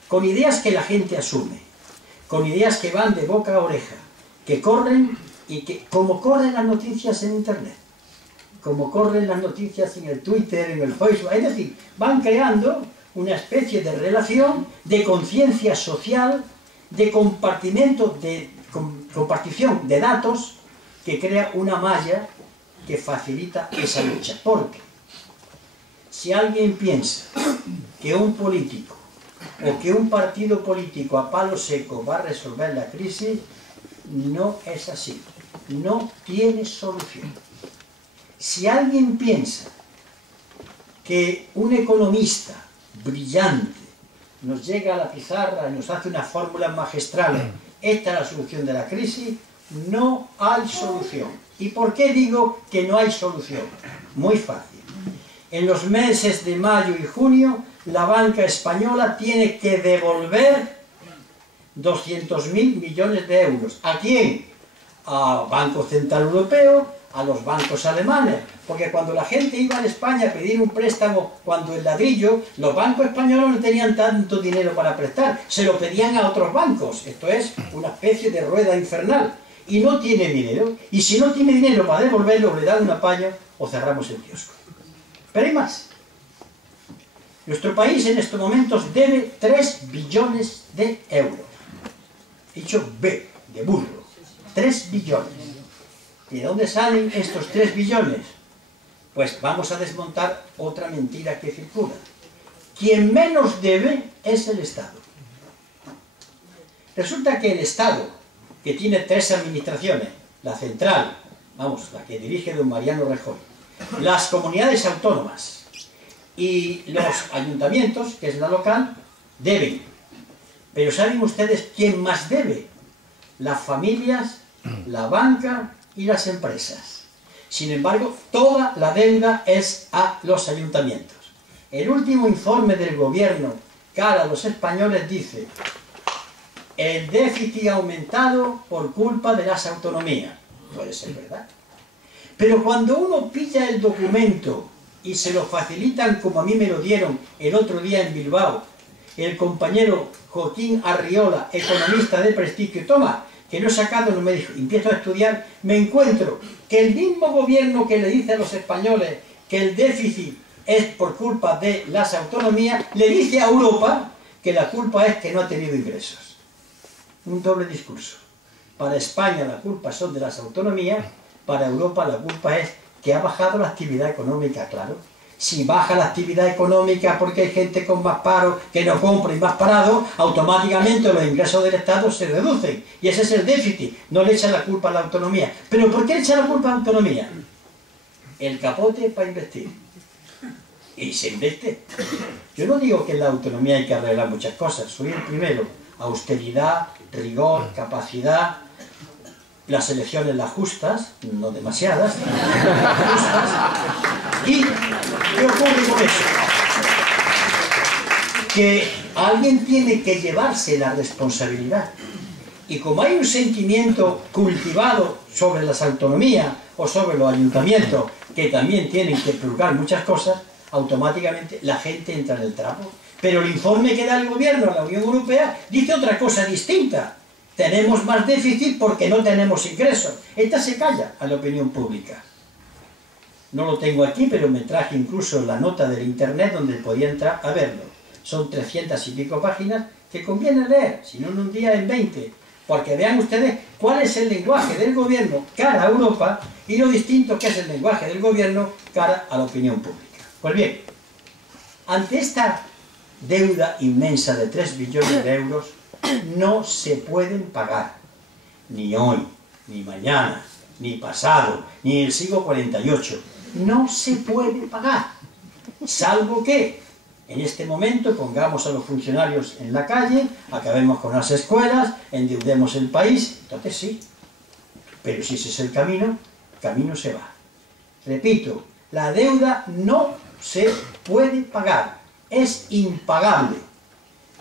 Con ideas que la gente asume. Con ideas que van de boca a oreja, que corren y que, como corren las noticias en Internet, como corren las noticias en el Twitter, en el Facebook, es decir, van creando una especie de relación de conciencia social, de compartimiento, de compartición de datos, que crea una malla que facilita esa lucha. Porque si alguien piensa que un político o que un partido político a palo seco va a resolver la crisis, no es así. No tiene solución. Si alguien piensa que un economista brillante nos llega a la pizarra y nos hace unas fórmulas magistrales, esta es la solución de la crisis, no hay solución. ¿Y por qué digo que no hay solución? Muy fácil. En los meses de mayo y junio, la banca española tiene que devolver 200.000 millones de euros. ¿A quién? Al Banco Central Europeo, a los bancos alemanes, porque cuando la gente iba a España a pedir un préstamo, cuando el ladrillo, los bancos españoles no tenían tanto dinero para prestar, se lo pedían a otros bancos. Esto es una especie de rueda infernal, y no tiene dinero, y si no tiene dinero para devolverlo, le dan una paña o cerramos el kiosco. Pero hay más. Nuestro país en estos momentos debe 3 billones de euros. He dicho B, de burro. 3 billones. ¿Y de dónde salen estos 3 billones? Pues vamos a desmontar otra mentira que circula. Quien menos debe es el Estado. Resulta que el Estado, que tiene 3 administraciones, la central, vamos, la que dirige don Mariano Rajoy, las comunidades autónomas y los ayuntamientos, que es la local, deben. Pero ¿saben ustedes quién más debe? Las familias, la banca y las empresas. Sin embargo, toda la deuda es a los ayuntamientos. El último informe del gobierno cara a los españoles dice: el déficit ha aumentado por culpa de las autonomías. Puede ser verdad. Pero cuando uno pilla el documento y se lo facilitan como a mí me lo dieron el otro día en Bilbao, el compañero Joaquín Arriola, economista de prestigio, toma, que no he sacado, no me dijo, empiezo a estudiar, me encuentro que el mismo gobierno que le dice a los españoles que el déficit es por culpa de las autonomías, le dice a Europa que la culpa es que no ha tenido ingresos. Un doble discurso. Para España la culpa son de las autonomías, para Europa la culpa es que ha bajado la actividad económica, claro. Si baja la actividad económica porque hay gente con más paro que no compra y más parado, automáticamente los ingresos del Estado se reducen. Y ese es el déficit. No le echan la culpa a la autonomía. ¿Pero por qué le echan la culpa a la autonomía? El capote para investir. Y se investe. Yo no digo que en la autonomía hay que arreglar muchas cosas. Soy el primero. Austeridad, rigor, capacidad. Las elecciones las justas, no demasiadas, justas. ¿Y qué ocurre con eso? Que alguien tiene que llevarse la responsabilidad. Y como hay un sentimiento cultivado sobre las autonomías o sobre los ayuntamientos, que también tienen que purgar muchas cosas, automáticamente la gente entra en el trapo. Pero el informe que da el gobierno a la Unión Europea dice otra cosa distinta. Tenemos más déficit porque no tenemos ingresos. Esta se calla a la opinión pública. No lo tengo aquí, pero me traje incluso la nota del internet donde podía entrar a verlo. Son 300 y pico páginas que conviene leer, si no en un día en 20, porque vean ustedes cuál es el lenguaje del gobierno cara a Europa y lo distinto que es el lenguaje del gobierno cara a la opinión pública. Pues bien, ante esta deuda inmensa de 3 billones de euros, no se pueden pagar, ni hoy, ni mañana, ni pasado, ni en el siglo 48. No se puede pagar, salvo que en este momento pongamos a los funcionarios en la calle, acabemos con las escuelas, endeudemos el país, entonces sí. Pero si ese es el camino se va. Repito, la deuda no se puede pagar, es impagable.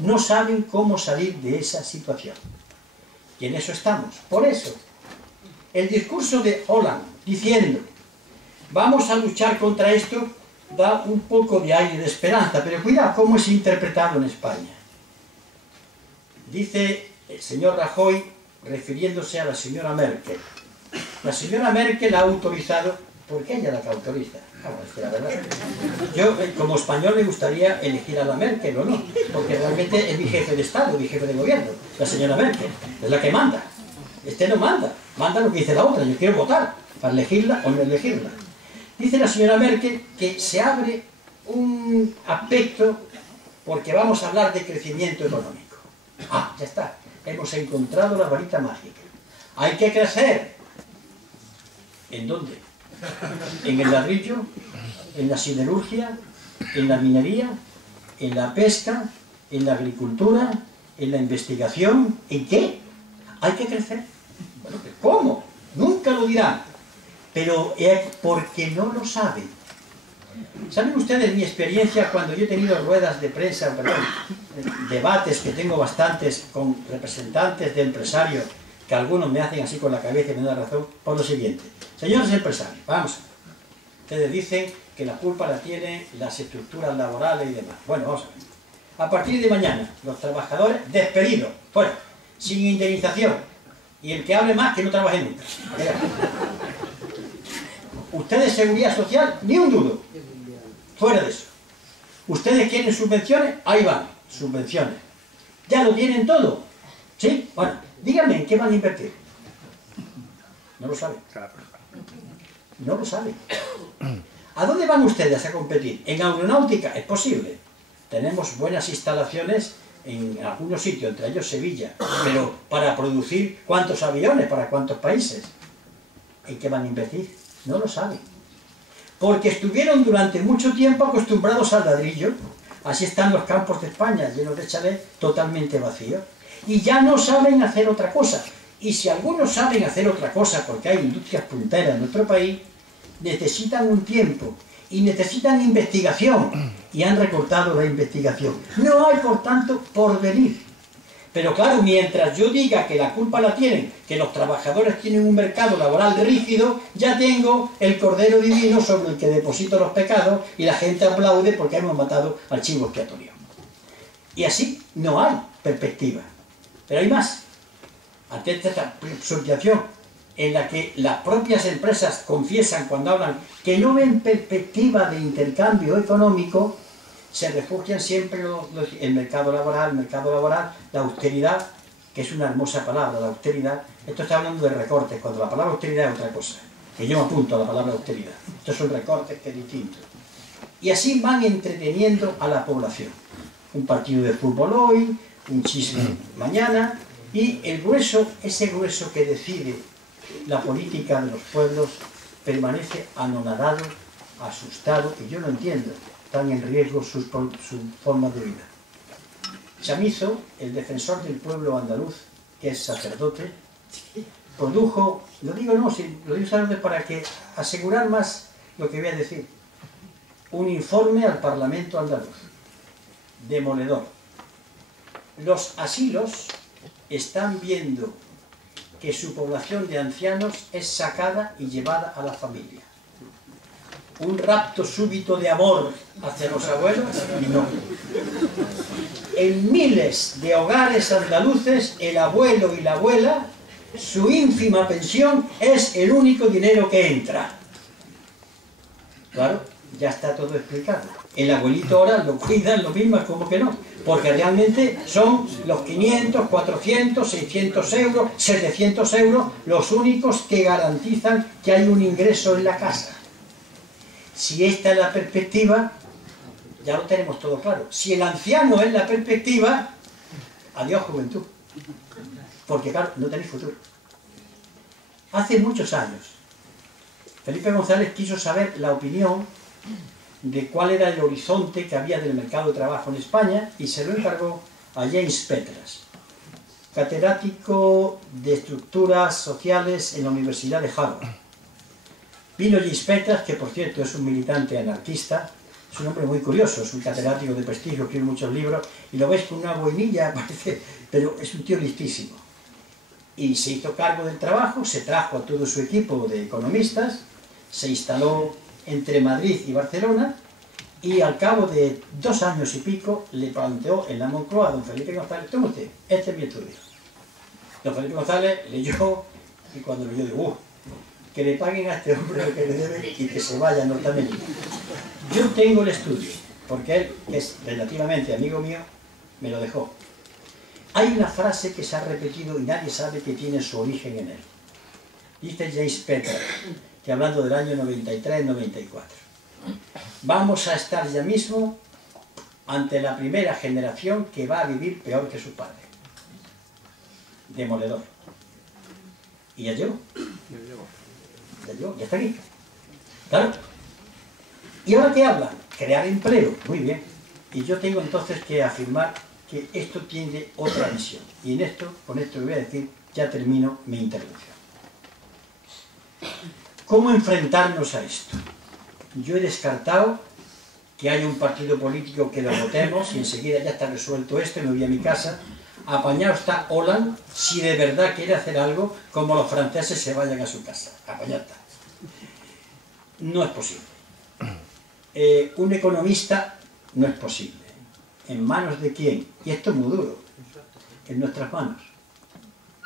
No saben cómo salir de esa situación. Y en eso estamos. Por eso, el discurso de Hollande diciendo vamos a luchar contra esto da un poco de aire de esperanza, pero cuidado cómo es interpretado en España. Dice el señor Rajoy refiriéndose a la señora Merkel. La señora Merkel ha autorizado, ¿por qué ella la que autoriza? Bueno, es que la verdad, yo como español me gustaría elegir a la Merkel o no, porque realmente es mi jefe de Estado, mi jefe de gobierno, la señora Merkel, es la que manda. Este no manda, manda lo que dice la otra, yo quiero votar para elegirla o no elegirla. Dice la señora Merkel que se abre un aspecto porque vamos a hablar de crecimiento económico. Ah, ya está, hemos encontrado la varita mágica. Hay que crecer. ¿En dónde? ¿En el ladrillo? ¿En la siderurgia? ¿En la minería? ¿En la pesca? ¿En la agricultura? ¿En la investigación? ¿En qué? Hay que crecer. Bueno, ¿cómo? Nunca lo dirán. Pero es porque no lo saben. ¿Saben ustedes mi experiencia cuando yo he tenido ruedas de prensa, debates que tengo bastantes con representantes de empresarios, que algunos me hacen así con la cabeza y me dan razón, por lo siguiente? Señores empresarios, vamos a ver. Ustedes dicen que la culpa la tienen las estructuras laborales y demás. Bueno, vamos a ver. A partir de mañana, los trabajadores despedidos, fuera, sin indemnización. Y el que hable más, que no trabaje nunca. Ustedes seguridad social, ni un duro. Fuera de eso. Ustedes quieren subvenciones, ahí van, subvenciones. ¿Ya lo tienen todo? ¿Sí? Bueno, díganme, ¿en qué van a invertir? No lo saben. No lo saben. ¿A dónde van ustedes a competir? ¿En aeronáutica? Es posible. Tenemos buenas instalaciones en algunos sitios, entre ellos Sevilla, pero para producir ¿cuántos aviones? ¿Para cuántos países? ¿En qué van a invertir? No lo saben. Porque estuvieron durante mucho tiempo acostumbrados al ladrillo. Así están los campos de España, llenos de chalés totalmente vacíos. Y ya no saben hacer otra cosa. Y si algunos saben hacer otra cosa, porque hay industrias punteras en nuestro país, necesitan un tiempo y necesitan investigación. Y han recortado la investigación. No hay, por tanto, porvenir. Pero claro, mientras yo diga que la culpa la tienen, que los trabajadores tienen un mercado laboral rígido, ya tengo el cordero divino sobre el que deposito los pecados y la gente aplaude porque hemos matado al chivo expiatorio. Y así no hay perspectiva. Pero hay más. Ante esta situación en la que las propias empresas confiesan cuando hablan que no ven perspectiva de intercambio económico, se refugian siempre el mercado laboral, la austeridad, que es una hermosa palabra, la austeridad. Esto está hablando de recortes, cuando la palabra austeridad es otra cosa, que yo me apunto a la palabra austeridad. Estos son recortes que es distinto. Y así van entreteniendo a la población. Un partido de fútbol hoy, un chisme mañana, y el grueso, ese grueso que decide la política de los pueblos, permanece anonadado, asustado, y yo no entiendo. Están en riesgo sus formas de vida. Chamizo, el defensor del pueblo andaluz, que es sacerdote, produjo, lo digo sacerdote para que asegurar más lo que voy a decir, un informe al Parlamento andaluz, demoledor. Los asilos están viendo que su población de ancianos es sacada y llevada a la familia. Un rapto súbito de amor hacia los abuelos, y no. En miles de hogares andaluces, el abuelo y la abuela, su ínfima pensión es el único dinero que entra. Claro, ya está todo explicado. El abuelito ahora lo cuidan lo mismo, como que no. Porque realmente son los 500, 400, 600 euros, 700 euros los únicos que garantizan que hay un ingreso en la casa. Si esta es la perspectiva, ya lo tenemos todo claro. Si el anciano es la perspectiva, adiós juventud. Porque claro, no tenéis futuro. Hace muchos años, Felipe González quiso saber la opinión de cuál era el horizonte que había del mercado de trabajo en España y se lo encargó a James Petras, catedrático de estructuras sociales en la Universidad de Harvard. Vino James Petras, que por cierto es un militante anarquista, es un hombre muy curioso, es un catedrático de prestigio, escribe muchos libros, y lo ves con una boinilla, parece, pero es un tío listísimo. Y se hizo cargo del trabajo, se trajo a todo su equipo de economistas, se instaló entre Madrid y Barcelona, y al cabo de 2 años y pico le planteó en la Moncloa a don Felipe González: toma usted, este es mi estudio. Don Felipe González leyó, y cuando leyó dijo, que le paguen a este hombre lo que le debe y que se vaya a Norteamérica. Yo tengo el estudio, porque él, que es relativamente amigo mío, me lo dejó. Hay una frase que se ha repetido y nadie sabe que tiene su origen en él. Dice James Petras, que hablando del año 93-94, vamos a estar ya mismo ante la primera generación que va a vivir peor que su padre. Demoledor. Y ya llegó. Ya está aquí. Claro. ¿Y ahora qué habla? Crear empleo. Muy bien. Y yo tengo entonces que afirmar que esto tiene otra visión. Y con esto que voy a decir, ya termino mi intervención. ¿Cómo enfrentarnos a esto? Yo he descartado que haya un partido político que lo votemos y enseguida ya está resuelto esto y me voy a mi casa. Apañado está Hollande, si de verdad quiere hacer algo, como los franceses se vayan a su casa. Apañado está. No es posible. Un economista no es posible. ¿En manos de quién? Y esto es muy duro. En nuestras manos.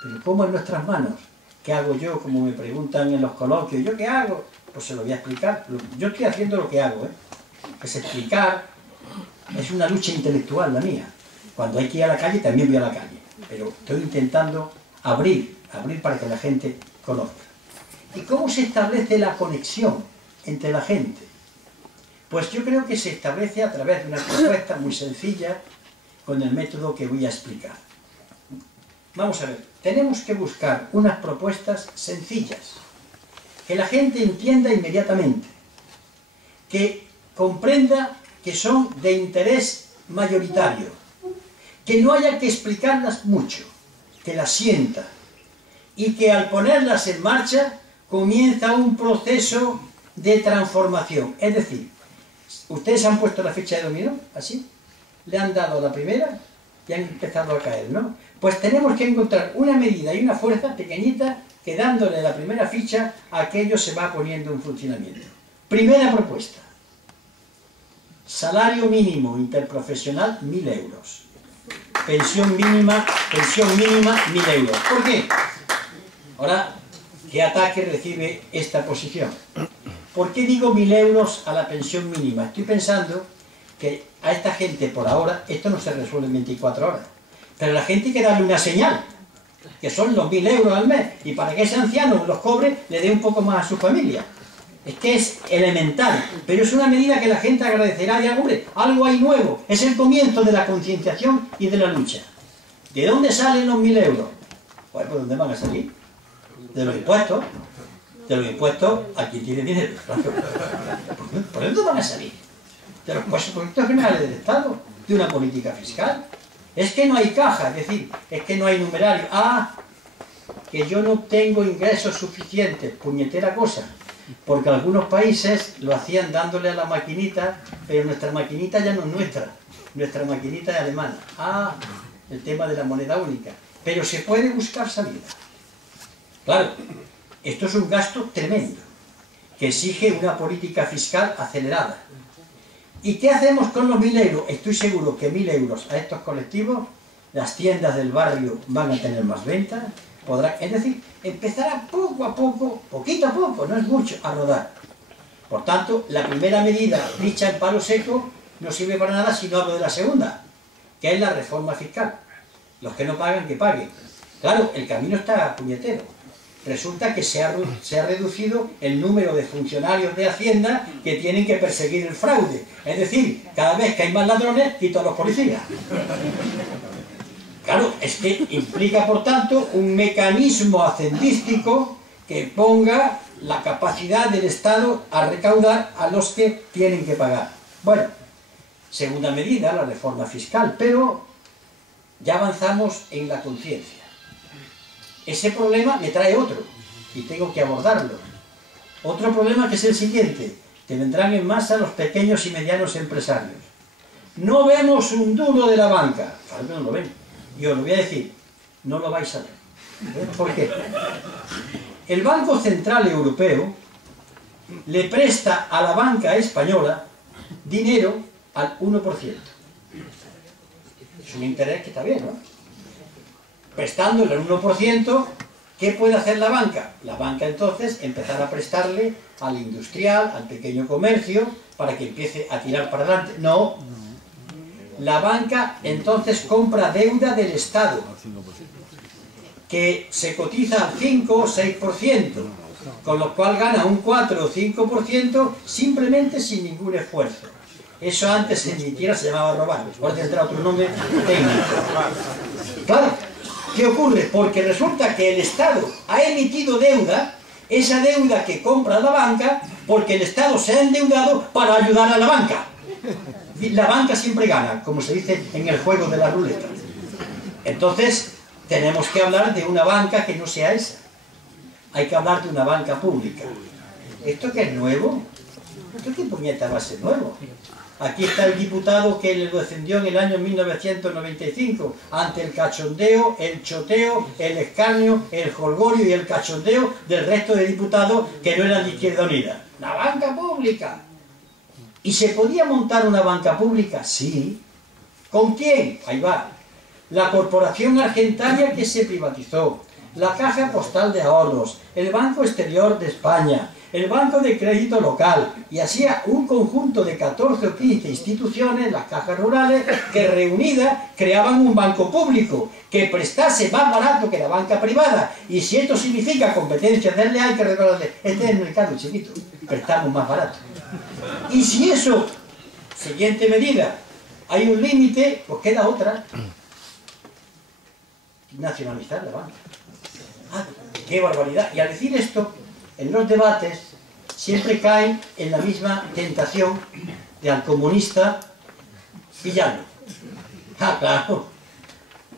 ¿Pero cómo en nuestras manos? ¿Qué hago yo? Como me preguntan en los coloquios, ¿yo qué hago? Pues se lo voy a explicar. Yo estoy haciendo lo que hago, es explicar. Es una lucha intelectual la mía. Cuando hay que ir a la calle, también voy a la calle. Pero estoy intentando abrir para que la gente conozca. ¿Y cómo se establece la conexión entre la gente? Pues yo creo que se establece a través de una propuesta muy sencilla, con el método que voy a explicar. Vamos a ver, tenemos que buscar unas propuestas sencillas, que la gente entienda inmediatamente, que comprenda que son de interés mayoritario, que no haya que explicarlas mucho, que las sienta, y que al ponerlas en marcha comienza un proceso de transformación. Es decir, ustedes han puesto la ficha de dominó, así, le han dado la primera y han empezado a caer, ¿no? Pues tenemos que encontrar una medida y una fuerza pequeñita que dándole la primera ficha, aquello se va poniendo en funcionamiento. Primera propuesta. Salario mínimo interprofesional, 1.000 euros. Pensión mínima, 1.000 euros. ¿Por qué? Ahora, ¿qué ataque recibe esta posición? ¿Por qué digo 1.000 euros a la pensión mínima? Estoy pensando que a esta gente por ahora, esto no se resuelve en 24 horas. Pero a la gente hay que darle una señal, que son los 1.000 euros al mes, y para que ese anciano los cobre, le dé un poco más a su familia. Es que es elemental, pero es una medida que la gente agradecerá de hombre, algo hay nuevo, es el comienzo de la concienciación y de la lucha. ¿De dónde salen los 1.000 euros? Pues ¿por dónde van a salir? De los impuestos. De los impuestos a quien tiene dinero. ¿Por dónde van a salir? De los presupuestos generales del Estado, de una política fiscal. Es que no hay caja, es decir, es que no hay numerario. Ah, que yo no tengo ingresos suficientes, puñetera cosa. Porque algunos países lo hacían dándole a la maquinita, pero nuestra maquinita ya no es nuestra. Nuestra maquinita es alemana. Ah, el tema de la moneda única. Pero se puede buscar salida. Claro, esto es un gasto tremendo, que exige una política fiscal acelerada. ¿Y qué hacemos con los 1.000 euros? Estoy seguro que 1.000 euros a estos colectivos, las tiendas del barrio van a tener más ventas, es decir, empezará poco a poco, poquito a poco, no es mucho, a rodar. Por tanto, la primera medida dicha en palo seco no sirve para nada si no hablo de la segunda, que es la reforma fiscal. Los que no pagan, que paguen. Claro, el camino está puñetero. Resulta que se ha reducido el número de funcionarios de Hacienda que tienen que perseguir el fraude. Es decir, cada vez que hay más ladrones, quitan a los policías. Claro, es que implica, por tanto, un mecanismo hacendístico que ponga la capacidad del Estado a recaudar a los que tienen que pagar. Bueno, segunda medida, la reforma fiscal, pero ya avanzamos en la conciencia. Ese problema me trae otro, y tengo que abordarlo. Otro problema que es el siguiente, que vendrán en masa los pequeños y medianos empresarios. No vemos un duro de la banca. Claro que no lo ven. Yo lo voy a decir, no lo vais a ver. ¿Por qué? El Banco Central Europeo le presta a la banca española dinero al 1%. Es un interés que está bien, ¿no? Prestándole el 1%, ¿qué puede hacer la banca? La banca entonces empezar a prestarle al industrial, al pequeño comercio, para que empiece a tirar para adelante. No, la banca entonces compra deuda del Estado, que se cotiza al 5 o 6%, con lo cual gana un 4 o 5% simplemente sin ningún esfuerzo. Eso antes ni siquiera se llamaba robar, ahora tendrá otro nombre técnico. Claro. ¿Qué ocurre? Porque resulta que el Estado ha emitido deuda, esa deuda que compra la banca, porque el Estado se ha endeudado para ayudar a la banca. La banca siempre gana, como se dice en el juego de la ruleta. Entonces, tenemos que hablar de una banca que no sea esa. Hay que hablar de una banca pública. ¿Esto qué es nuevo? ¿Esto qué puñeta va a ser nuevo? Aquí está el diputado que lo defendió en el año 1995 ante el cachondeo, el choteo, el escarnio, el jolgorio y el cachondeo del resto de diputados que no eran de Izquierda Unida. ¡La banca pública! ¿Y se podía montar una banca pública? Sí. ¿Con quién? Ahí va. La Corporación Argentaria, que se privatizó, la Caja Postal de Ahorros, el Banco Exterior de España, el Banco de Crédito Local, y así un conjunto de 14 o 15 instituciones, las cajas rurales, que reunidas creaban un banco público que prestase más barato que la banca privada. Y si esto significa competencia desleal, hay que recordarle, este es el mercado, chiquito, prestamos más barato. Y si eso, siguiente medida, hay un límite, pues queda otra. Nacionalizar la banca. ¡Ah, qué barbaridad! Y al decir esto, en los debates siempre caen en la misma tentación de al comunista villano. ¡Ah, claro!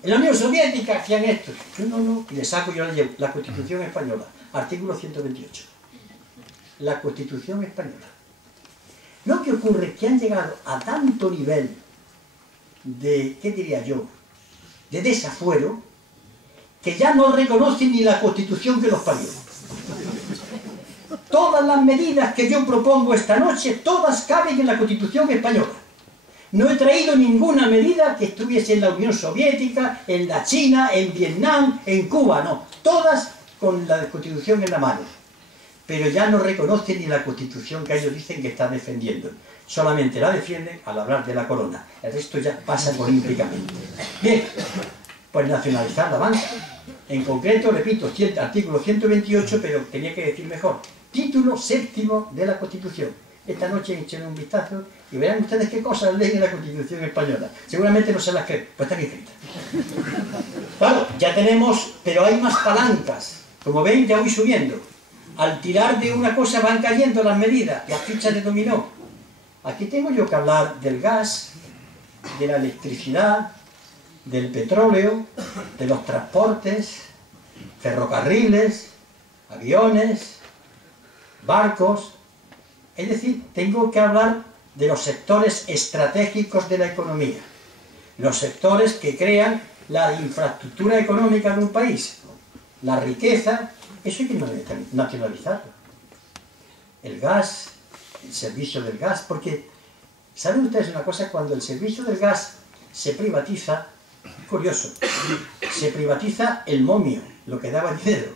En la Unión Soviética hacían esto. No, y le saco yo la Constitución Española, artículo 128. La Constitución Española. Lo que ocurre es que han llegado a tanto nivel de, ¿qué diría yo?, de desafuero, que ya no reconocen ni la Constitución que los parió. Todas las medidas que yo propongo esta noche, todas caben en la Constitución Española. No he traído ninguna medida que estuviese en la Unión Soviética, en la China, en Vietnam, en Cuba, no. Todas con la Constitución en la mano. Pero ya no reconocen ni la Constitución que ellos dicen que están defendiendo. Solamente la defienden al hablar de la corona. El resto ya pasa olímpicamente. Bien, pues nacionalizar la banca. En concreto, repito, artículo 128, pero tenía que decir mejor. Título séptimo de la Constitución. Esta noche echen un vistazo y verán ustedes qué cosas leen en la Constitución Española. Seguramente no se las creen, pues están escritas. Claro, ya tenemos, pero hay más palancas. Como ven, ya voy subiendo. Al tirar de una cosa van cayendo las medidas, las fichas de dominó. Aquí tengo yo que hablar del gas, de la electricidad, del petróleo, de los transportes, ferrocarriles, aviones, barcos. Es decir, tengo que hablar de los sectores estratégicos de la economía, los sectores que crean la infraestructura económica de un país, la riqueza. Eso hay que nacionalizarlo. El gas, el servicio del gas, porque, ¿saben ustedes una cosa? Cuando el servicio del gas se privatiza, curioso, se privatiza el momio, lo que daba dinero.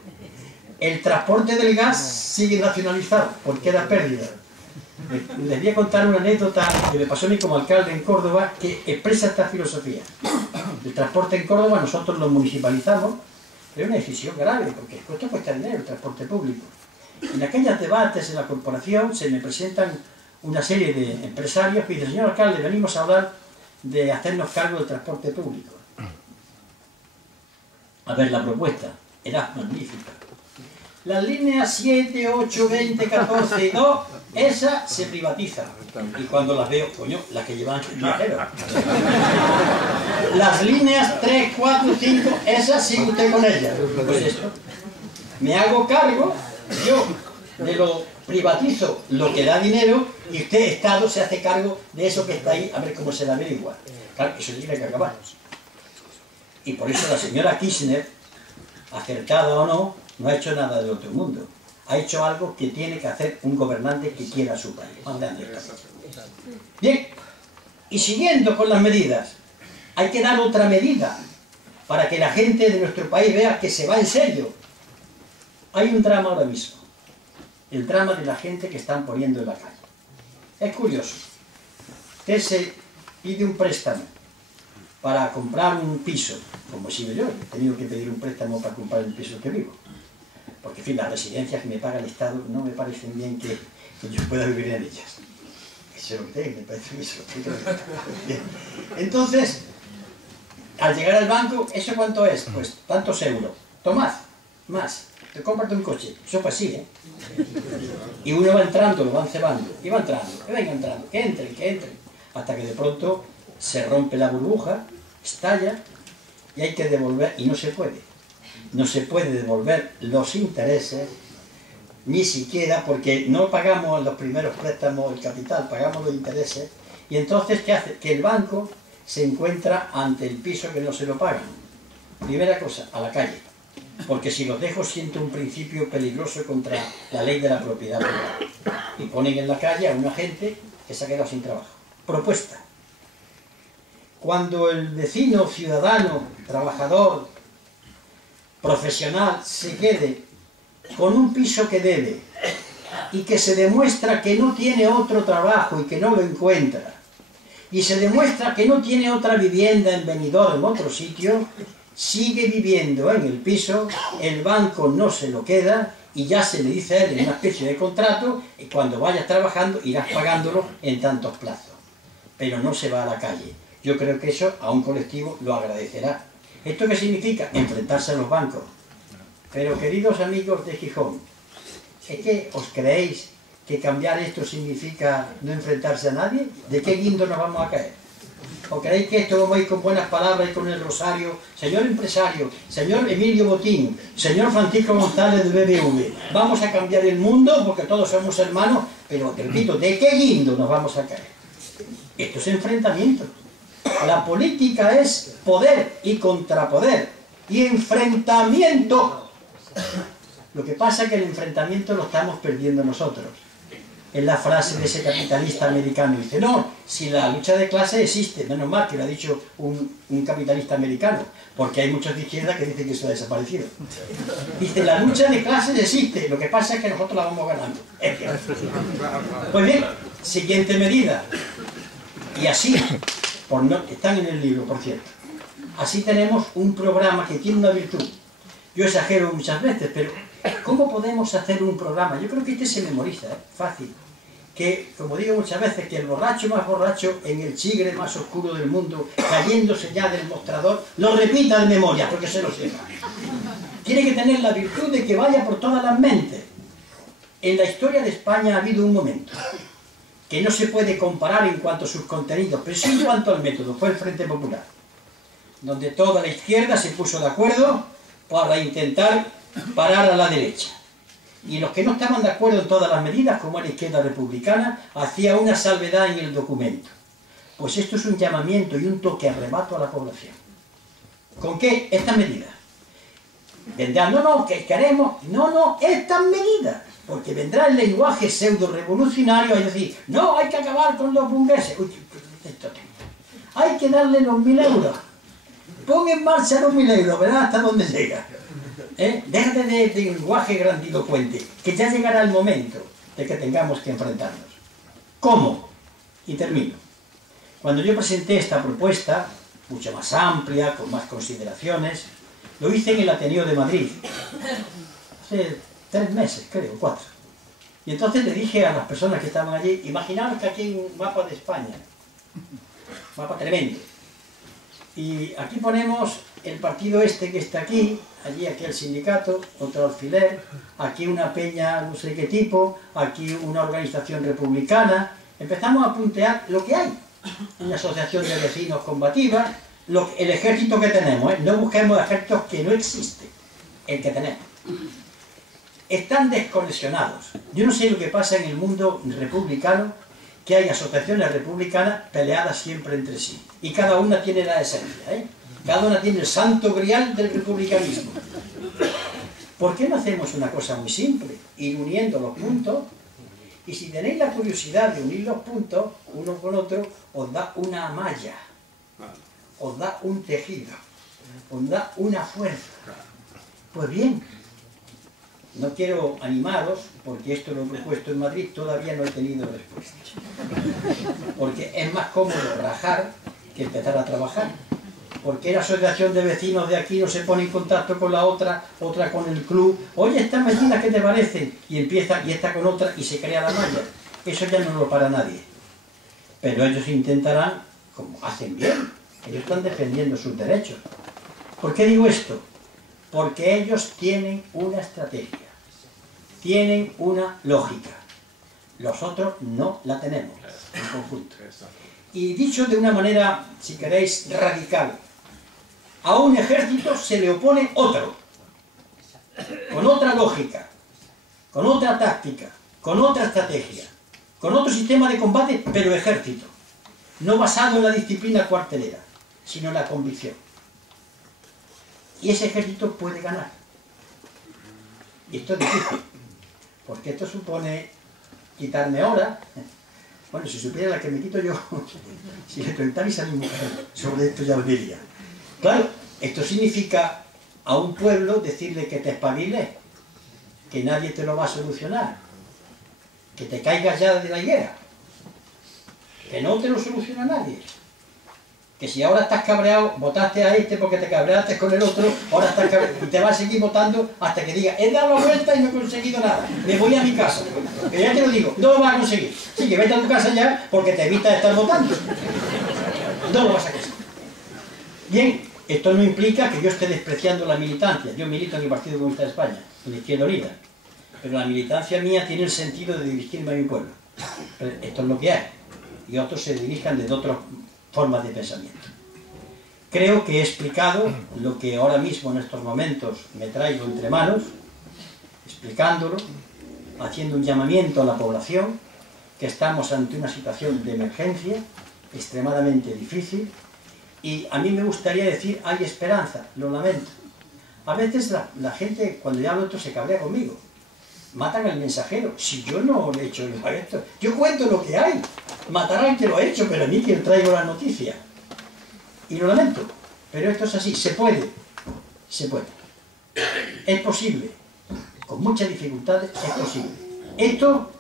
El transporte del gas sigue nacionalizado, porque era pérdida. Les voy a contar una anécdota que me pasó a mí como alcalde en Córdoba, que expresa esta filosofía. El transporte en Córdoba nosotros lo municipalizamos, pero es una decisión grave, porque esto cuesta dinero, el transporte público. En aquellos debates en la corporación se me presentan una serie de empresarios que dicen: señor alcalde, venimos a hablar de hacernos cargo del transporte público. A ver, la propuesta era magnífica. Las líneas 7, 8, 20, 14 y 2, esas se privatizan. Y cuando las veo, coño, las que llevan viajeros. Las líneas 3, 4, 5, esas sigue usted con ellas. Pues esto, me hago cargo, yo de lo privatizo lo que da dinero, y usted, Estado, se hace cargo de eso que está ahí, a ver cómo se la averigua. Claro, eso tiene que acabar. Y por eso la señora Kirchner, acertada o no, no ha hecho nada del otro mundo. Ha hecho algo que tiene que hacer un gobernante que quiera a su país. Bien, y siguiendo con las medidas, hay que dar otra medida para que la gente de nuestro país vea que se va en serio. Hay un drama ahora mismo, el drama de la gente que están poniendo en la calle. Es curioso. Usted se pide un préstamo para comprar un piso, como si yo he tenido que pedir un préstamo para comprar el piso que vivo. Porque, en fin, las residencias que me paga el Estado no me parecen bien que yo pueda vivir en ellas. Eso es lo que tengo, me parece eso. Bien. Entonces, al llegar al banco, ¿eso cuánto es? Pues tantos euros. Tomad, más. Te cómprate un coche. Eso fue así, ¿eh? Y uno va entrando, lo van cebando. Y va entrando, que venga entrando, que entren. Hasta que de pronto se rompe la burbuja, estalla, y hay que devolver, y no se puede. No se puede devolver los intereses, ni siquiera, porque no pagamos los primeros préstamos, el capital, pagamos los intereses, y entonces, ¿qué hace? Que el banco se encuentra ante el piso que no se lo pagan. Primera cosa, a la calle, porque si los dejo siento un principio peligroso contra la ley de la propiedad privada. Y ponen en la calle a una gente que se ha quedado sin trabajo. Propuesta. Cuando el vecino, ciudadano, trabajador, profesional, se quede con un piso que debe y que se demuestra que no tiene otro trabajo y que no lo encuentra, y se demuestra que no tiene otra vivienda en Benidorm, en otro sitio, sigue viviendo en el piso, el banco no se lo queda y ya se le dice a él en una especie de contrato, y cuando vayas trabajando irás pagándolo en tantos plazos. Pero no se va a la calle. Yo creo que eso a un colectivo lo agradecerá. ¿Esto qué significa? Enfrentarse a los bancos. Pero, queridos amigos de Gijón, ¿es que os creéis que cambiar esto significa no enfrentarse a nadie? ¿De qué guindo nos vamos a caer? ¿O creéis que esto vamos a ir con buenas palabras y con el rosario? Señor empresario, señor Emilio Botín, señor Francisco González de BBV, vamos a cambiar el mundo porque todos somos hermanos, pero, te repito, ¿de qué guindo nos vamos a caer? Esto es enfrentamiento. La política es poder y contrapoder y enfrentamiento. Lo que pasa es que el enfrentamiento lo estamos perdiendo nosotros. Es la frase de ese capitalista americano. Dice, no, si la lucha de clase existe, menos mal que lo ha dicho un capitalista americano, porque hay muchos de izquierda que dicen que eso ha desaparecido. Dice, la lucha de clases existe, lo que pasa es que nosotros la vamos ganando. Pues bien, siguiente medida. Y así, están en el libro, por cierto. Así tenemos un programa que tiene una virtud. Yo exagero muchas veces, pero ¿cómo podemos hacer un programa? Yo creo que este se memoriza, fácil. Que, como digo muchas veces, que el borracho más borracho en el chigre más oscuro del mundo, cayéndose ya del mostrador, lo repita de memoria, porque se lo sepa. Tiene que tener la virtud de que vaya por todas las mentes. En la historia de España ha habido un momento que no se puede comparar en cuanto a sus contenidos, pero sí en cuanto al método, fue el Frente Popular, donde toda la izquierda se puso de acuerdo para intentar parar a la derecha. Y los que no estaban de acuerdo en todas las medidas, como la izquierda republicana, hacía una salvedad en el documento. Pues esto es un llamamiento y un toque arrebato a la población. ¿Con qué? Estas medidas. Vendrán, no, que queremos, no, estas medidas. Porque vendrá el lenguaje pseudo-revolucionario a decir, no, hay que acabar con los burgueses. Uy, hay que darle los 1000 euros. Pon en marcha los 1000 euros, verás hasta dónde llega. Déjate de lenguaje grandilocuente, que ya llegará el momento de que tengamos que enfrentarnos. ¿Cómo? Y termino. Cuando yo presenté esta propuesta, mucho más amplia, con más consideraciones, lo hice en el Ateneo de Madrid, hace 3 meses, creo, 4. Y entonces le dije a las personas que estaban allí, imaginaos que aquí hay un mapa de España, mapa tremendo. Y aquí ponemos el partido este que está aquí, allí aquí el sindicato, otro alfiler, aquí una peña no sé qué tipo, aquí una organización republicana. Empezamos a puntear lo que hay. Una asociación de vecinos combativa, el ejército que tenemos, no busquemos ejércitos que no existen, el que tenemos. Están desconexionados. Yo no sé lo que pasa en el mundo republicano, que hay asociaciones republicanas peleadas siempre entre sí. Y cada una tiene la esencia, Cada una tiene el santo grial del republicanismo. ¿Por qué no hacemos una cosa muy simple? Ir uniendo los puntos, y si tenéis la curiosidad de unir los puntos, uno con otro, os da una malla, os da un tejido, os da una fuerza. Pues bien, no quiero animaros, porque esto lo he propuesto en Madrid, todavía no he tenido respuesta. Porque es más cómodo rajar que empezar a trabajar. Porque la asociación de vecinos de aquí no se pone en contacto con la otra, otra con el club. Oye, estas vecinas, ¿qué te parecen? Y empieza, y esta con otra, y se crea la malla. Eso ya no lo para nadie. Pero ellos intentarán, como hacen bien, ellos están defendiendo sus derechos. ¿Por qué digo esto? Porque ellos tienen una estrategia, tienen una lógica. Los otros no la tenemos en conjunto. Y dicho de una manera, si queréis, radical, a un ejército se le opone otro, con otra lógica, con otra táctica, con otra estrategia, con otro sistema de combate, pero ejército, no basado en la disciplina cuartelera, sino en la convicción. Y ese ejército puede ganar. Y esto es difícil, porque esto supone quitarme horas. Bueno, si supiera la que me quito yo, si le preguntáis a mi mujer sobre esto ya os diría. Claro, esto significa a un pueblo decirle que te espabiles, que nadie te lo va a solucionar, que te caigas ya de la higuera, que no te lo soluciona nadie. Que si ahora estás cabreado, votaste a este porque te cabreaste con el otro, ahora estás cabreado y te vas a seguir votando hasta que digas, he dado la vuelta y no he conseguido nada, me voy a mi casa. Que ya te lo digo, no lo vas a conseguir. Sí, que vete a tu casa ya porque te evita estar votando. No lo vas a conseguir. Bien, esto no implica que yo esté despreciando la militancia. Yo milito en el Partido Comunista de España, en la Izquierda Unida. Pero la militancia mía tiene el sentido de dirigirme a mi pueblo. Pero esto es lo que hay. Y otros se dirijan desde otras formas de pensamiento. Creo que he explicado lo que ahora mismo en estos momentos me traigo entre manos, explicándolo, haciendo un llamamiento a la población, que estamos ante una situación de emergencia extremadamente difícil, y a mí me gustaría decir, hay esperanza, lo lamento. A veces la gente, cuando yo hablo esto, se cabrea conmigo. Matan al mensajero. Si yo no le he hecho esto, yo cuento lo que hay. Matarán al que lo ha hecho, pero a mí quien traigo la noticia. Y lo lamento, pero esto es así, se puede. Se puede. Es posible. Con muchas dificultades es posible. Esto,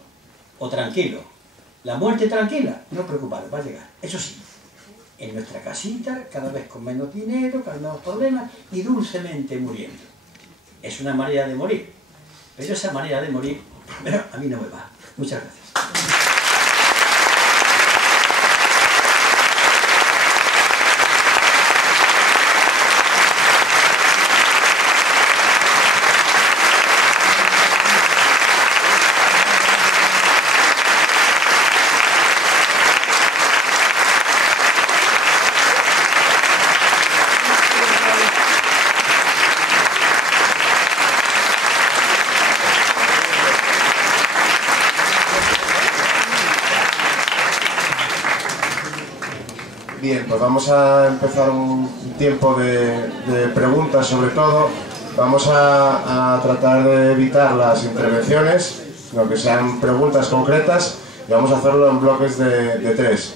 o tranquilo. La muerte tranquila, no preocuparos, va a llegar. Eso sí, en nuestra casita, cada vez con menos dinero, con menos problemas, y dulcemente muriendo. Es una manera de morir. Pero esa manera de morir, pero a mí no me va. Muchas gracias. Bien, pues vamos a empezar un tiempo de preguntas sobre todo. Vamos a tratar de evitar las intervenciones, sino que sean preguntas concretas, y vamos a hacerlo en bloques de 3,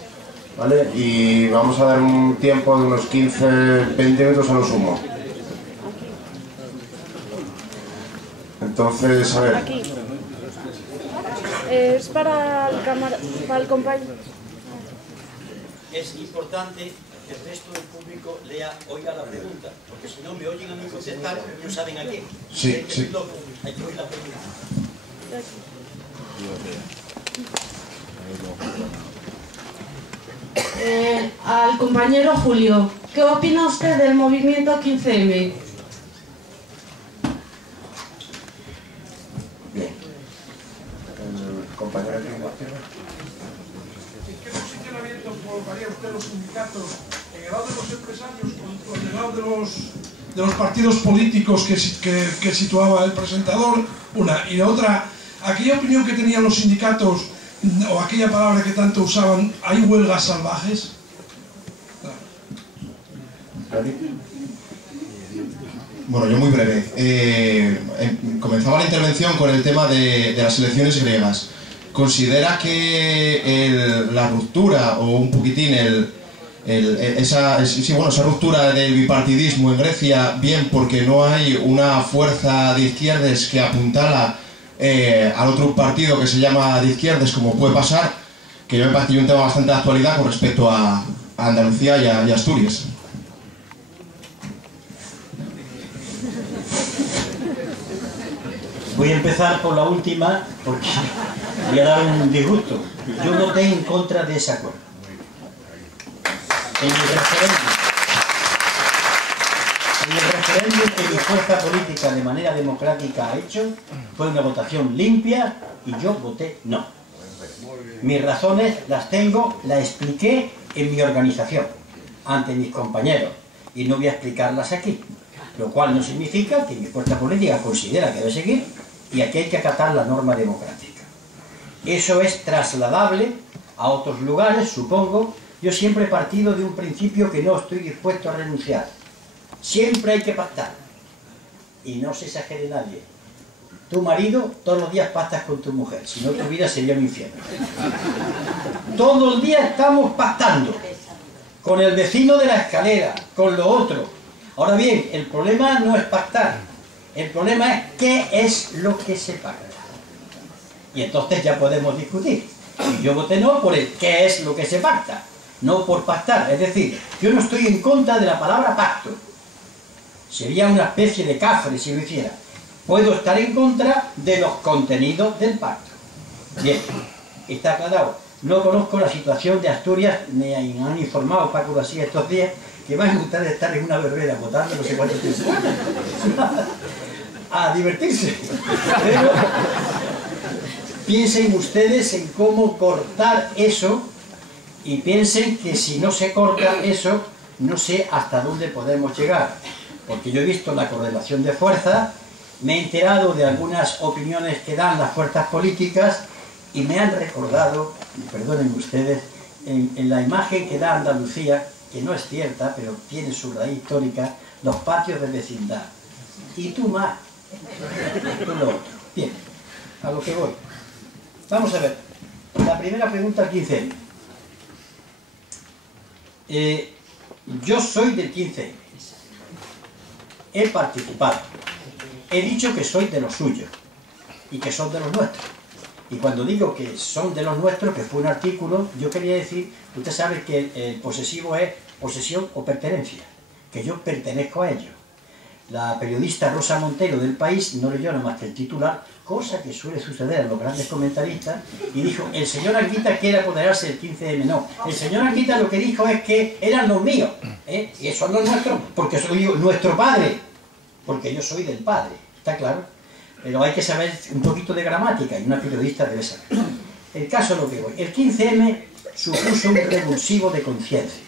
¿vale? Y vamos a dar un tiempo de unos 15-20 minutos a lo sumo. Entonces, a ver. Aquí. Es para el compañero. Es importante que el resto del público oiga la pregunta, porque si no me oyen a mí contestar, no saben a qué. Sí, sí. Hay que oír la pregunta. Al compañero Julio, ¿qué opina usted del movimiento 15M? Bien. El compañero que ¿Qué posicionamiento colocaría usted los sindicatos en el lado de los empresarios o en el lado de los partidos políticos que situaba el presentador? Una. Y la otra, aquella opinión que tenían los sindicatos, o aquella palabra que tanto usaban, ¿hay huelgas salvajes? Bueno, yo muy breve. Comenzaba la intervención con el tema de las elecciones griegas. ¿Considera que la ruptura, o un poquitín esa ruptura del bipartidismo en Grecia, bien porque no hay una fuerza de izquierdas que apuntala al otro partido que se llama de izquierdas, como puede pasar, que yo me parece un tema bastante de actualidad con respecto a Andalucía y a Asturias? Voy a empezar por la última, porque voy a dar un disgusto. Yo voté en contra de ese acuerdo. En el referéndum que mi fuerza política de manera democrática ha hecho, fue una votación limpia y yo voté no. Mis razones las tengo, las expliqué en mi organización, ante mis compañeros, y no voy a explicarlas aquí. Lo cual no significa que mi fuerza política considera que debe seguir, y aquí hay que acatar la norma democrática. Eso es trasladable a otros lugares, supongo. Yo siempre he partido de un principio que no estoy dispuesto a renunciar. Siempre hay que pactar. Y no se exagere nadie. Tu marido todos los días pactas con tu mujer, si no tu vida sería un infierno. Todo el día estamos pactando. Con el vecino de la escalera, con lo otro. Ahora bien, el problema no es pactar. El problema es qué es lo que se pacta. Y entonces ya podemos discutir. Y yo voté no por el qué es lo que se pacta, no por pactar. Es decir, yo no estoy en contra de la palabra pacto. Sería una especie de cafre si lo hiciera. Puedo estar en contra de los contenidos del pacto. Bien, está aclarado. No conozco la situación de Asturias, me han informado Paco García estos días, que van a gustar de estar en una verbena votando no sé cuánto tiempo. A divertirse. Pero piensen ustedes en cómo cortar eso y piensen que si no se corta eso, no sé hasta dónde podemos llegar. Porque yo he visto la correlación de fuerzas, me he enterado de algunas opiniones que dan las fuerzas políticas y me han recordado, perdonen ustedes, en la imagen que da Andalucía, que no es cierta, pero tiene su raíz histórica, los patios de vecindad. Y tú más, tú lo otro. Bien, a lo que voy. Vamos a ver, la primera pregunta al 15M. Yo soy del 15M. He participado. He dicho que soy de los suyos y que son de los nuestros. Y cuando digo que son de los nuestros, que fue un artículo, yo quería decir, usted sabe que el posesivo es posesión o pertenencia, que yo pertenezco a ellos. La periodista Rosa Montero del País no leyó nada más que el titular, cosa que suele suceder a los grandes comentaristas, y dijo, el señor Anguita quiere apoderarse del 15M. No, el señor Anguita lo que dijo es que eran los míos, y esos son los nuestros, porque soy nuestro padre, porque yo soy del padre, ¿está claro? Pero hay que saber un poquito de gramática, y una periodista debe saber. El caso es lo que voy. El 15M supuso un revulsivo de conciencia,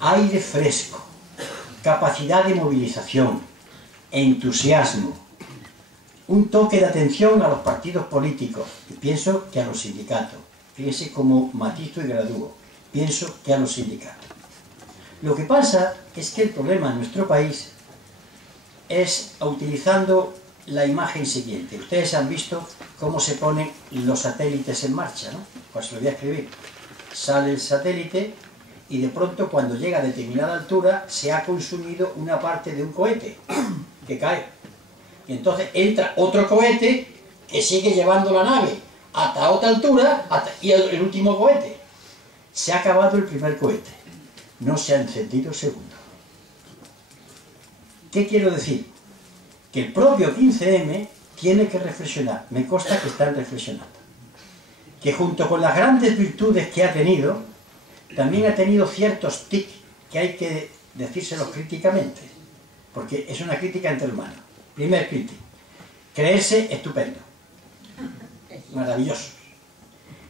aire fresco, capacidad de movilización, entusiasmo, un toque de atención a los partidos políticos, y pienso que a los sindicatos. Fíjense cómo matizo y gradúo. Pienso que a los sindicatos. Lo que pasa es que el problema en nuestro país es utilizando la imagen siguiente. Ustedes han visto cómo se ponen los satélites en marcha, ¿no? Pues lo voy a escribir. Sale el satélite y de pronto cuando llega a determinada altura se ha consumido una parte de un cohete que cae. Y entonces entra otro cohete que sigue llevando la nave hasta otra altura y el último cohete. Se ha acabado el primer cohete. No se ha encendido el segundo. ¿Qué quiero decir? Que el propio 15M tiene que reflexionar, me consta que están reflexionando, que junto con las grandes virtudes que ha tenido, también ha tenido ciertos tics que hay que decírselos críticamente, porque es una crítica entre hermanos. Primer crítico, creerse estupendo, maravilloso,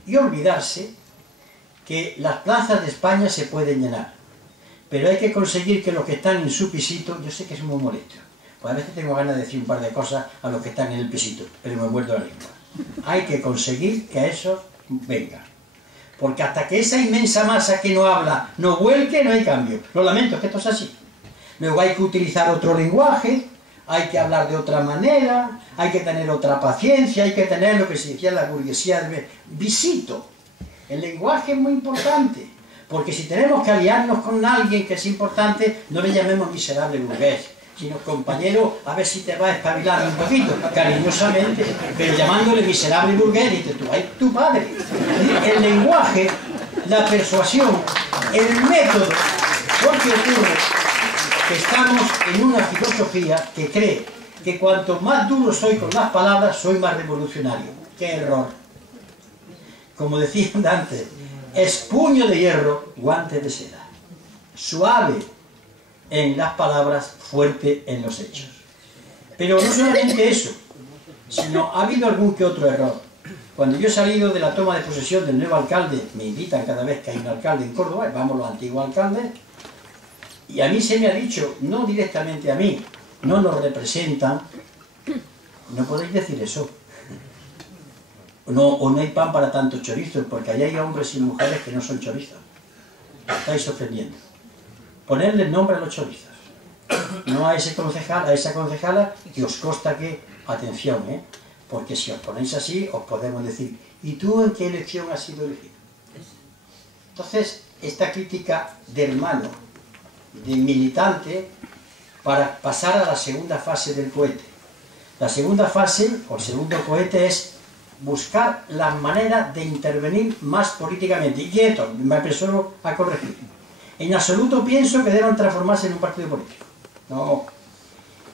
y olvidarse que las plazas de España se pueden llenar, pero hay que conseguir que los que están en su pisito, yo sé que es muy molesto, pues a veces tengo ganas de decir un par de cosas a los que están en el pisito, pero me muerdo la lengua. Hay que conseguir que esos vengan. Porque hasta que esa inmensa masa que no habla no vuelque, no hay cambio. Lo lamento, es que esto es así. Luego hay que utilizar otro lenguaje, hay que hablar de otra manera, hay que tener otra paciencia, hay que tener lo que se decía en la burguesía de visito. El lenguaje es muy importante, porque si tenemos que aliarnos con alguien que es importante, no le llamemos miserable burgués, sino compañero, a ver si te vas espabilando un poquito, cariñosamente, pero llamándole miserable burgués, dices tú, ay, tu padre. El lenguaje, la persuasión, el método, porque ocurre que estamos en una filosofía que cree que cuanto más duro soy con las palabras, soy más revolucionario. ¡Qué error! Como decían antes, es puño de hierro, guante de seda. Suave en las palabras, fuerte en los hechos. Pero no solamente eso, sino ha habido algún que otro error. Cuando yo he salido de la toma de posesión del nuevo alcalde, me invitan cada vez que hay un alcalde en Córdoba, vamos los antiguos alcaldes, y a mí se me ha dicho, no directamente a mí, no nos representan, no podéis decir eso. O no hay pan para tantos chorizos, porque allá hay hombres y mujeres que no son chorizos. Estáis ofendiendo. Ponerle el nombre a los chorizos. No a ese concejal, a esa concejala, que os consta que, atención, porque si os ponéis así, os podemos decir, ¿y tú en qué elección has sido elegido? Entonces, esta crítica de hermano, de militante, para pasar a la segunda fase del cohete. La segunda fase, o el segundo cohete, es buscar la manera de intervenir más políticamente. Y esto, me apresuro a corregir. En absoluto pienso que deban transformarse en un partido político. No.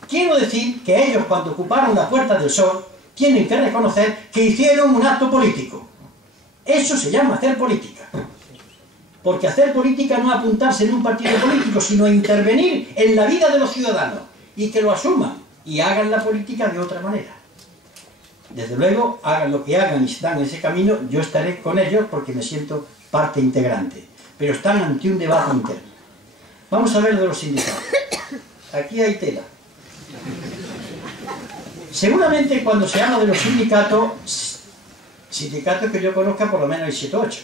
Quiero decir que ellos, cuando ocuparon la Puerta del Sol, tienen que reconocer que hicieron un acto político. Eso se llama hacer política. Porque hacer política no es apuntarse en un partido político, sino intervenir en la vida de los ciudadanos y que lo asuman y hagan la política de otra manera. Desde luego, hagan lo que hagan y están en ese camino, yo estaré con ellos porque me siento parte integrante. Pero están ante un debate interno. Vamos a ver de los sindicatos. Aquí hay tela. Seguramente cuando se habla de los sindicatos que yo conozca por lo menos hay 7 o 8.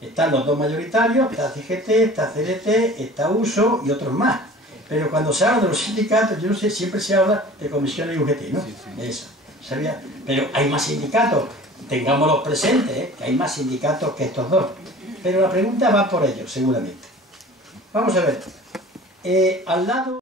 Están los 2 mayoritarios, está CGT, está CDT, está USO y otros más. Pero cuando se habla de los sindicatos, yo no sé, siempre se habla de comisiones y UGT, ¿no? Eso, ¿sabía? Pero hay más sindicatos, tengámoslos presentes, que hay más sindicatos que estos 2. Pero la pregunta va por ellos, seguramente. Vamos a ver. Al lado...